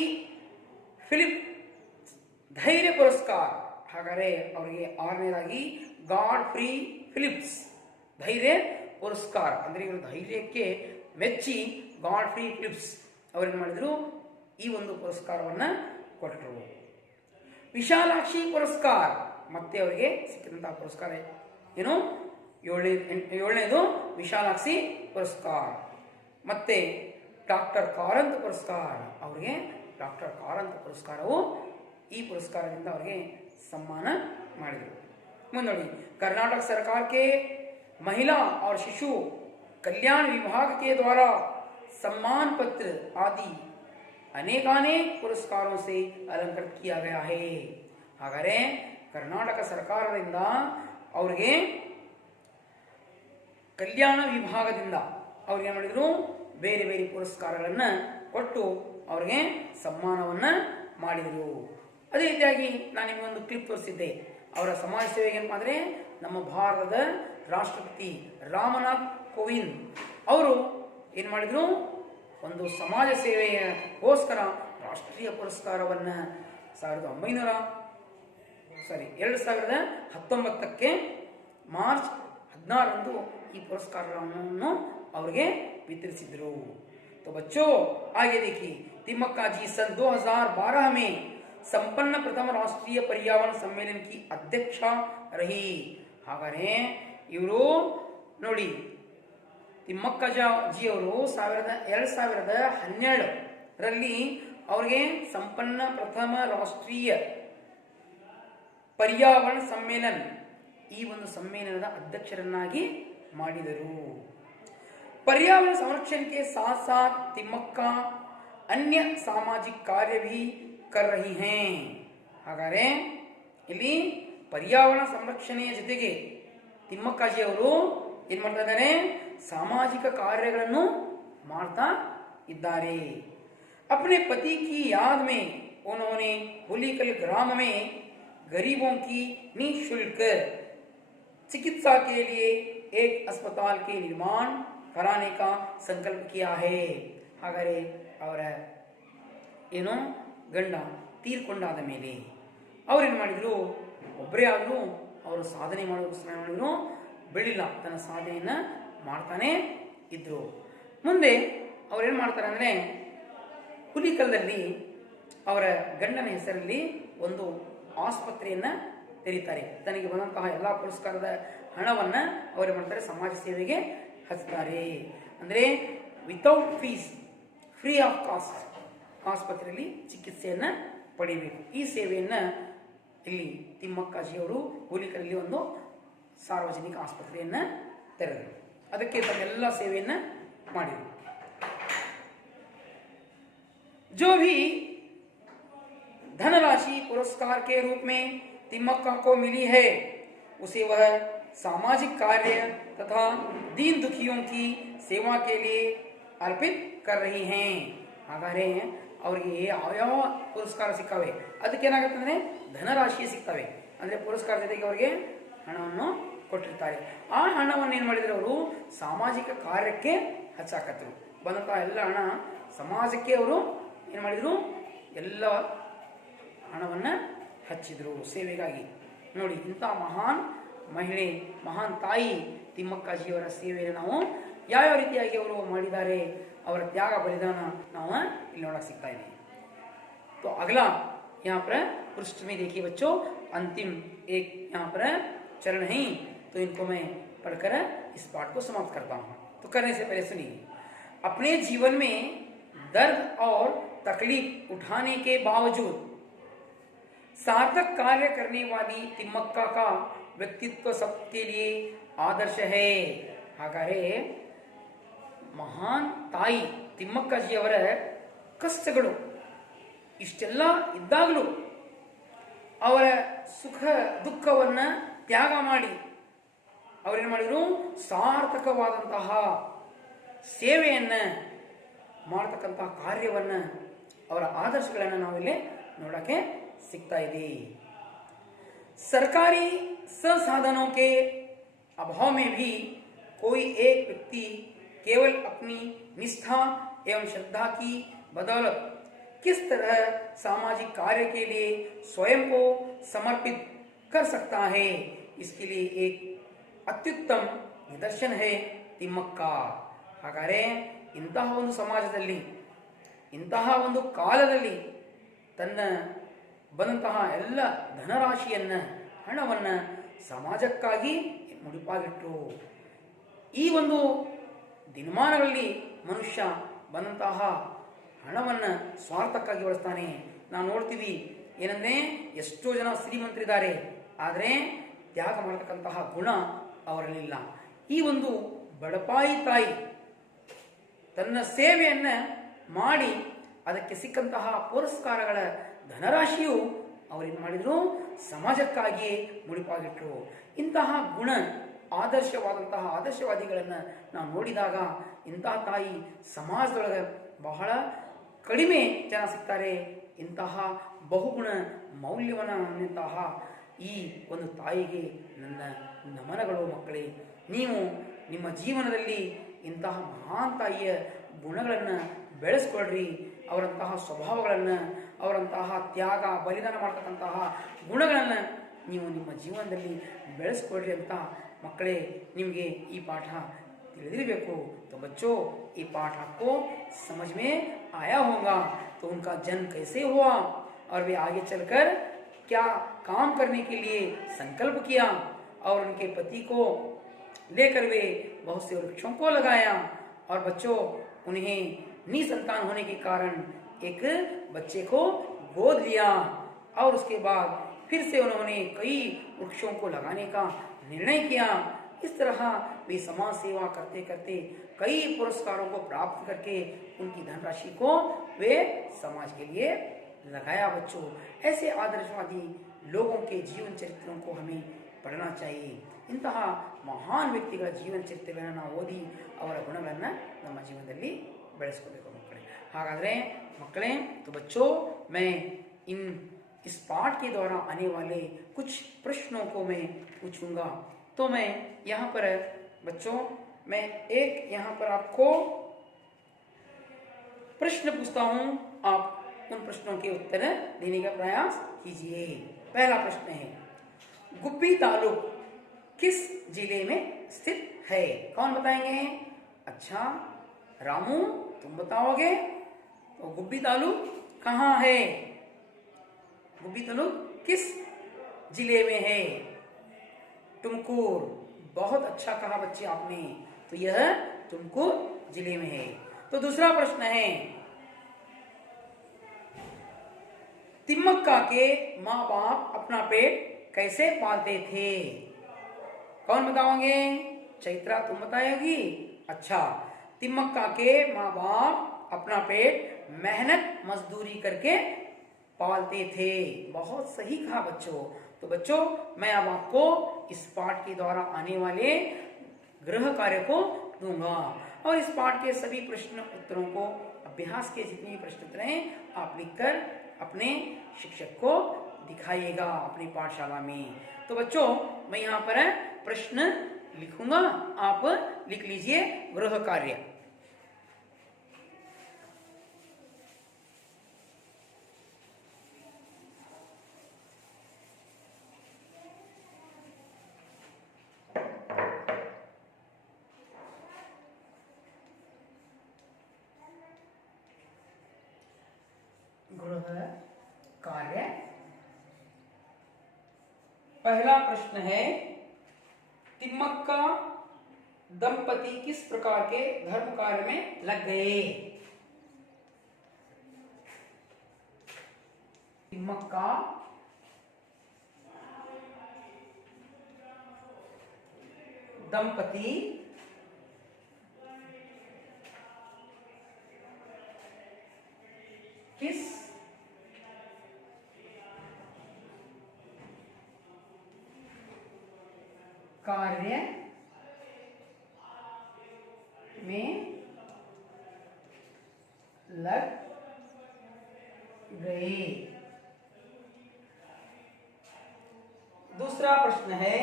ಫಿಲಿಪ್ ಧೈರ್ಯ ಪುರಸ್ಕಾರ. ಹಾಗಾದರೆ ಅವರಿಗೆ ಆರನೇದಾಗಿ ಗಾಡ್ ಫ್ರೀ ಫಿಲಿಪ್ಸ್ ಧೈರ್ಯ ಪುರಸ್ಕಾರ, ಅಂದರೆ ಇವರು ಧೈರ್ಯಕ್ಕೆ ಮೆಚ್ಚಿ ಗಾಡ್ ಫ್ರೀ ಫಿಲಿಪ್ಸ್ ಅವರೇನು ಮಾಡಿದ್ರು, ಈ ಒಂದು ಪುರಸ್ಕಾರವನ್ನು ಕೊಟ್ಟರು. ವಿಶಾಲಾಕ್ಷಿ ಪುರಸ್ಕಾರ, ಮತ್ತೆ ಅವರಿಗೆ ಸಿಕ್ಕಿದಂತಹ ಪುರಸ್ಕಾರ ಏನು, ಏಳನೇದು ವಿಶಾಲಾಕ್ಷಿ ಪುರಸ್ಕಾರ. ಮತ್ತೆ ಡಾಕ್ಟರ್ ಕಾರಂತ್ ಪುರಸ್ಕಾರ, ಅವರಿಗೆ ಡಾಕ್ಟರ್ ಕಾರಂತ್ ಪುರಸ್ಕಾರವು ಈ ಪುರಸ್ಕಾರದಿಂದ ಅವರಿಗೆ ಸನ್ಮಾನ ಮಾಡಿದರು. ಮುಂದೆ ನೋಡಿ, कर्नाटक सरकार के महिला और शिशु कल्याण विभाग के द्वारा सम्मान पत्र आदि अनेकानेक पुरस्कारों से अलंकृत किया गया है. ಹಾಗಾದರೆ ಕರ್ನಾಟಕ ಸರ್ಕಾರದಿಂದ ಅವರಿಗೆ ಕಲ್ಯಾಣ ವಿಭಾಗದಿಂದ ಅವ್ರಿಗೆ ಏನು ಮಾಡಿದ್ರು, ಬೇರೆ ಬೇರೆ ಪುರಸ್ಕಾರಗಳನ್ನು ಕೊಟ್ಟು ಅವರಿಗೆ ಸನ್ಮಾನವನ್ನು ಮಾಡಿದರು. ಅದೇ ರೀತಿಯಾಗಿ ನಾನು ನಿಮಗೊಂದು ಕ್ಲಿಪ್ ತೋರಿಸಿದ್ದೆ. ಅವರ ಸಮಾಜ ಸೇವೆಗೆ ಏನಪ್ಪ ಅಂದರೆ, ನಮ್ಮ ಭಾರತದ ರಾಷ್ಟ್ರಪತಿ ರಾಮನಾಥ್ ಕೋವಿಂದ್ ಅವರು ಏನು ಮಾಡಿದರು, ಒಂದು ಸಮಾಜ ಸೇವೆಗೋಸ್ಕರ ರಾಷ್ಟ್ರೀಯ ಪುರಸ್ಕಾರವನ್ನು 2019 ಮಾರ್ಚ್ 16 ಈ ಪುರಸ್ಕಾರವನ್ನು ಅವರಿಗೆ ವಿತರಿಸಿದರು. तो बच्चों आगे देखिए, तिम्मक्का जी सन 2012 में संपन्न प्रथम राष्ट्रीय पर्यावरण सम्मेलन की अध्यक्ष रही. ಹಾಗಾದರೆ ಇವರು ನೋಡಿ, ತಿಮ್ಮಕ್ಕ ಜಿ ಅವರು 2012ರಲ್ಲಿ ಅವರಿಗೆ ಸಂಪನ್ನ ಪ್ರಥಮ ರಾಷ್ಟ್ರೀಯ पर्यावरण सम्मेलन ಈ ಒಂದು ಸಮ್ಮೇಳನದ ಅಧ್ಯಕ್ಷರನ್ನಾಗಿ ಮಾಡಿದರು. पर्यावरण संरक्षण के साथ साथ तिम्मक्का अन्य सामाजिक कार्य भी कर रही हैं. ಹಾಗಾದರೆ ಇಲ್ಲಿ ಪರ್ಯಾವರಣ ಸಂರಕ್ಷಣೆಯ ಜೊತೆಗೆ ತಿಮ್ಮಕ್ಕಾಜಿ ಅವರು ಏನು ಮಾಡ್ತಾ ಇದ್ದಾರೆ, ಸಾಮಾಜಿಕ ಕಾರ್ಯಗಳನ್ನು ಮಾಡ್ತಾ ಇದ್ದಾರೆ. अपने पति की याद में उन्होंने हुलीकल ग्राम में गरीबों की निःशुल्क चिकित्सा के लिए एक अस्पताल के निर्माण कराने का संकल्प किया है. ಹಾಗಾದರೆ ಅವರ ಏನು ಗಂಡ ತೀರ್ಕೊಂಡಾದ ಮೇಲೆ ಅವರೇನು ಮಾಡಿದರು, ಒಬ್ಬರೇ ಆದರೂ ಅವರು ಸಾಧನೆ ಮಾಡೋದಕ್ಕೋಸ್ಕರ ಮಾಡಿದ್ರು, ಬೆಳಿಲ್ಲ, ತನ್ನ ಸಾಧನೆಯನ್ನು ಮಾಡ್ತಾನೆ ಇದ್ರು. ಮುಂದೆ ಅವರೇನು ಮಾಡ್ತಾರೆ ಅಂದರೆ, ಹುಲಿಕಲ್ದಲ್ಲಿ ಅವರ ಗಂಡನ ಹೆಸರಲ್ಲಿ ಒಂದು ಆಸ್ಪತ್ರೆಯನ್ನು ತೆರೀತಾರೆ. ತನಗೆ ಬಂದಂತಹ ಎಲ್ಲ ಪುರಸ್ಕಾರದ ಹಣವನ್ನು ಅವರು ಮಾಡ್ತಾರೆ, ಸಮಾಜ ಸೇವೆಗೆ ಹಚ್ತಾರೆ. ಅಂದರೆ without fees, free of cost ಆಸ್ಪತ್ರೆಯಲ್ಲಿ ಚಿಕಿತ್ಸೆಯನ್ನು ಪಡೆಯಬೇಕು. ಈ ಸೇವೆಯನ್ನು ಇಲ್ಲಿ ತಿಮ್ಮಕ್ಕಾಜಿಯವರು ಹುಲಿಕರಲ್ಲಿ ಒಂದು ಸಾರ್ವಜನಿಕ ಆಸ್ಪತ್ರೆಯನ್ನು ತೆರೆದರು. ಅದಕ್ಕೆ ತನ್ನೆಲ್ಲ ಸೇವೆಯನ್ನು ಮಾಡಿದರು. जो भी धनराशि पुरस्कार के रूप में तिम्मक्का को मिली है, उसे वह सामाजिक कार्य तथा दीन दुखियों की सेवा के लिए अर्पित कर रही हैं. ಹಾಗಾದರೆ ಅವರಿಗೆ ಯಾವ್ಯಾವ ಪುರಸ್ಕಾರ ಸಿಕ್ಕವೆ, ಅದಕ್ಕೇನಾಗುತ್ತೆ ಅಂದರೆ ಧನರಾಶಿ ಸಿಗ್ತವೆ. ಅಂದರೆ ಪುರಸ್ಕಾರ ಜೊತೆಗೆ ಅವರಿಗೆ ಹಣವನ್ನು ಕೊಟ್ಟಿರ್ತಾರೆ. ಆ ಹಣವನ್ನು ಏನು ಮಾಡಿದ್ರು, ಅವರು ಸಾಮಾಜಿಕ ಕಾರ್ಯಕ್ಕೆ ಹಚ್ಚಾಕತ್ತರು. ಬಂದಂತಹ ಎಲ್ಲ ಹಣ ಸಮಾಜಕ್ಕೆ ಅವರು ಏನು ಮಾಡಿದರು, ಎಲ್ಲ ಹಣವನ್ನು ಹಚ್ಚಿದ್ರು ಸೇವೆಗಾಗಿ. ನೋಡಿ, ಇಂಥ ಮಹಾನ್ ಮಹಿಳೆ, ಮಹಾನ್ ತಾಯಿ ತಿಮ್ಮಕ್ಕಾಜಿಯವರ ಸೇವೆಯನ್ನು ನಾವು ಯಾವ್ಯಾವ ರೀತಿಯಾಗಿ ಅವರು ಮಾಡಿದ್ದಾರೆ, ಅವರ ತ್ಯಾಗ ಬಲಿದಾನ ನಾವು ಇಲ್ಲಿ ನೋಡಕ್ಕೆ ಸಿಗ್ತಾ ಇದೆ. तो अगला यहाँ पर पृष्ठ में देखिए बच्चों, अंतिम एक यहाँ पर चरण है, तो इनको मैं पढ़कर इस पाठ को समाप्त करता हूँ. तो करने से पहले सुनिए, अपने जीवन में दर्द और तकलीफ उठाने के बावजूद सार्थक कार्य करने वाली तिम्मक्का का व्यक्तित्व सबके लिए आदर्श है. ಹಾಗಾದರೆ ಮಹಾನ್ ತಾಯಿ ತಿಮ್ಮಕ್ಕಾಜಿಯವರ ಕಷ್ಟಗಳು ಇಷ್ಟೆಲ್ಲ ಇದ್ದಾಗಲೂ ಅವರ ಸುಖ ದುಃಖವನ್ನು ತ್ಯಾಗ ಮಾಡಿ ಅವರೇನು ಮಾಡಿದರು, ಸಾರ್ಥಕವಾದಂತಹ ಸೇವೆಯನ್ನು ಮಾಡತಕ್ಕಂತಹ ಕಾರ್ಯವನ್ನು, ಅವರ ಆದರ್ಶಗಳನ್ನು ನಾವಿಲ್ಲಿ ನೋಡೋಕ್ಕೆ ಸಿಗ್ತಾ ಇದೆ. सरकारी संसाधनों के अभाव में भी कोई एक व्यक्ति केवल अपनी निष्ठा एवं श्रद्धा की बदौलत किस तरह सामाजिक कार्य के लिए स्वयं को समर्पित कर सकता है, इसके लिए एक अत्युत्तम निदर्शन है तिम्मक्का. ಹಾಗಾದರೆ ಇಂತಹ ಒಂದು ಸಮಾಜದಲ್ಲಿ, ಇಂತಹ ಒಂದು ಕಾಲದಲ್ಲಿ ತನ್ನ ಬಂದಂತಹ ಎಲ್ಲ ಧನರಾಶಿಯನ್ನು, ಹಣವನ್ನು ಸಮಾಜಕ್ಕಾಗಿ ಮುಡಿಪಾಗಿಟ್ಟರು. ಈ ಒಂದು ದಿನಮಾನಗಳಲ್ಲಿ ಮನುಷ್ಯ ಬಂದಂತಹ ಹಣವನ್ನು ಸ್ವಾರ್ಥಕ್ಕಾಗಿ ಬಳಸ್ತಾನೆ. ನಾವು ನೋಡ್ತೀವಿ ಏನಂದರೆ, ಎಷ್ಟೋ ಜನ ಶ್ರೀಮಂತರಿದ್ದಾರೆ, ಆದರೆ ತ್ಯಾಗ ಮಾಡತಕ್ಕಂತಹ ಗುಣ ಅವರಲ್ಲಿಲ್ಲ. ಈ ಒಂದು ಬಡಪಾಯಿ ತಾಯಿ ತನ್ನ ಸೇವೆಯನ್ನು ಮಾಡಿ ಅದಕ್ಕೆ ಸಿಕ್ಕಂತಹ ಪುರಸ್ಕಾರಗಳ ಧನರಾಶಿಯು ಅವರೇನು ಮಾಡಿದರು, ಸಮಾಜಕ್ಕಾಗಿಯೇ ಮುಡಿಪಾಗಿಟ್ಟರು. ಇಂತಹ ಗುಣ ಆದರ್ಶವಾದಂತಹ ಆದರ್ಶವಾದಿಗಳನ್ನು ನಾವು ನೋಡಿದಾಗ ಇಂತಹ ತಾಯಿ ಸಮಾಜದೊಳಗೆ ಬಹಳ ಕಡಿಮೆ ಜನ ಸಿಗ್ತಾರೆ. ಇಂತಹ ಬಹುಗುಣ ಮೌಲ್ಯವನ್ನು ಹೊಂದಿದಂತಹ ಈ ಒಂದು ತಾಯಿಗೆ ನನ್ನ ನಮನಗಳು. ಮಕ್ಕಳೇ, ನೀವು ನಿಮ್ಮ ಜೀವನದಲ್ಲಿ ಇಂತಹ ಮಹಾನ್ ತಾಯಿಯ ಗುಣಗಳನ್ನು ಬೆಳೆಸ್ಕೊಳ್ರಿ. ಅವರಂತಹ ಸ್ವಭಾವಗಳನ್ನು, ಅವರಂತಹ ತ್ಯಾಗ ಬಲಿದಾನ ಮಾಡ್ತಕ್ಕಂತಹ ಗುಣಗಳನ್ನು ನೀವು ನಿಮ್ಮ ಜೀವನದಲ್ಲಿ ಬೆಳೆಸ್ಕೊಳ್ರಿ ಅಂತ ಮಕ್ಕಳೇ, ನಿಮಗೆ ಈ ಪಾಠ ತಿಳಿದಿರಬೇಕು. तो बच्चों, ये पाठ आपको समझ में आया होगा. तो उनका जन्म कैसे हुआ और वे आगे चलकर क्या काम करने के लिए संकल्प किया, और उनके पति को लेकर वे बहुत से वृक्षों को लगाया, और बच्चों उन्हें निसंतान होने के कारण एक बच्चे को गोद लिया, और उसके बाद फिर से उन्होंने कई वृक्षों को लगाने का निर्णय किया। इस तरह वे समाज सेवा करते करते कई पुरस्कारों को प्राप्त करके उनकी धनराशि को वे समाज के लिए लगाया। बच्चों, ऐसे आदर्शवादी लोगों के जीवन चरित्रों को हमें पढ़ना चाहिए। ಇಂತಹ ಮಹಾನ್ ವ್ಯಕ್ತಿಗಳ ಜೀವನ ಚರಿತ್ರೆಗಳನ್ನು ನಾವು ಓದಿ ಅವರ ಗುಣಗಳನ್ನು ನಮ್ಮ ಜೀವನದಲ್ಲಿ ಬೆಳೆಸ್ಕೋಬೇಕು ಮಕ್ಕಳೇ। ಹಾಗಾದರೆ मಕ್ಕಳೇ, तो बच्चों मैं इस पाठ के द्वारा आने वाले कुछ प्रश्नों को मैं पूछूंगा। तो मैं यहाँ पर बच्चों मैं एक यहाँ पर आपको प्रश्न पूछता हूँ, आप उन प्रश्नों के उत्तर देने का प्रयास कीजिए। पहला प्रश्न है, गुब्बी तालुक किस जिले में स्थित है? कौन बताएंगे? अच्छा, रामू तुम बताओगे। तो गुब्बी तालुक कहाँ है? गुब्बी तालुक किस जिले में है? तुमकुर। बहुत अच्छा कहा बच्चे आपने, तो यह तुमकुर जिले में है। तो दूसरा प्रश्न है, तिम्मक्का के माँ बाप अपना पेट कैसे पालते थे? कौन बताओगे? चैत्रा तुम बताएगी। अच्छा, तिम्मक्का के माँ बाप अपना पेट मेहनत मजदूरी करके पालते थे। बहुत सही कहा बच्चों। तो बच्चों मैं अब आपको इस पाठ के द्वारा आने वाले गृह कार्य को दूंगा और इस पाठ के सभी प्रश्न उत्तरों को, अभ्यास के जितने भी प्रश्न उत्तर हैं, आप लिखकर अपने शिक्षक को दिखाइएगा अपनी पाठशाला में। तो बच्चों मैं यहाँ पर प्रश्न लिखूंगा, आप लिख लीजिए गृह कार्य। गृह कार्य पहला प्रश्न है, तिम्मक्का दंपति किस प्रकार के धर्म कार्य में लग गए? तिम्मक्का दंपति किस कार्य में लग गए? दूसरा प्रश्न है,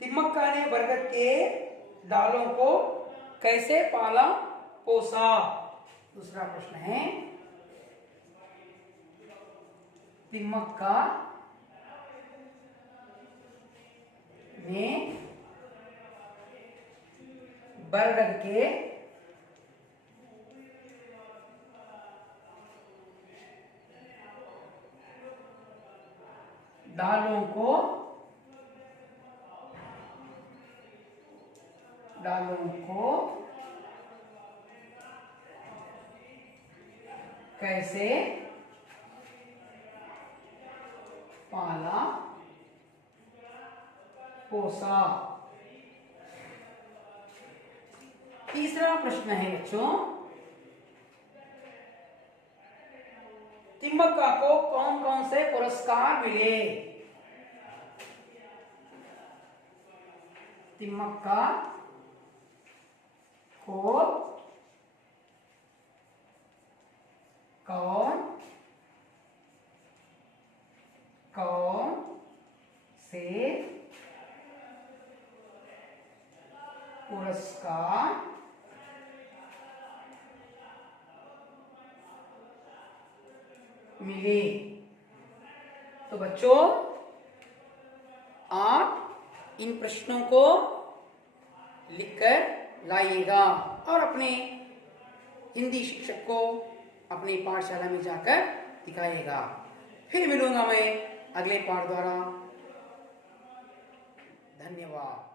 तिम्मक्का ने बरगद के डालों को कैसे पाला पोसा? दूसरा प्रश्न है, तिम्मक्का ने बरगद के डालों को कैसे पाला पोसा? तीसरा प्रश्न है बच्चों, तिम्मक्का को कौन कौन से पुरस्कार मिले? तिम्मक्का को कौन से पुरस्कार मिले? तो बच्चों आप इन प्रश्नों को लिखकर लाइएगा और अपने हिंदी शिक्षक को अपनी पाठशाला में जाकर दिखाइएगा। फिर मिलूंगा मैं अगले पाठ द्वारा। धन्यवाद।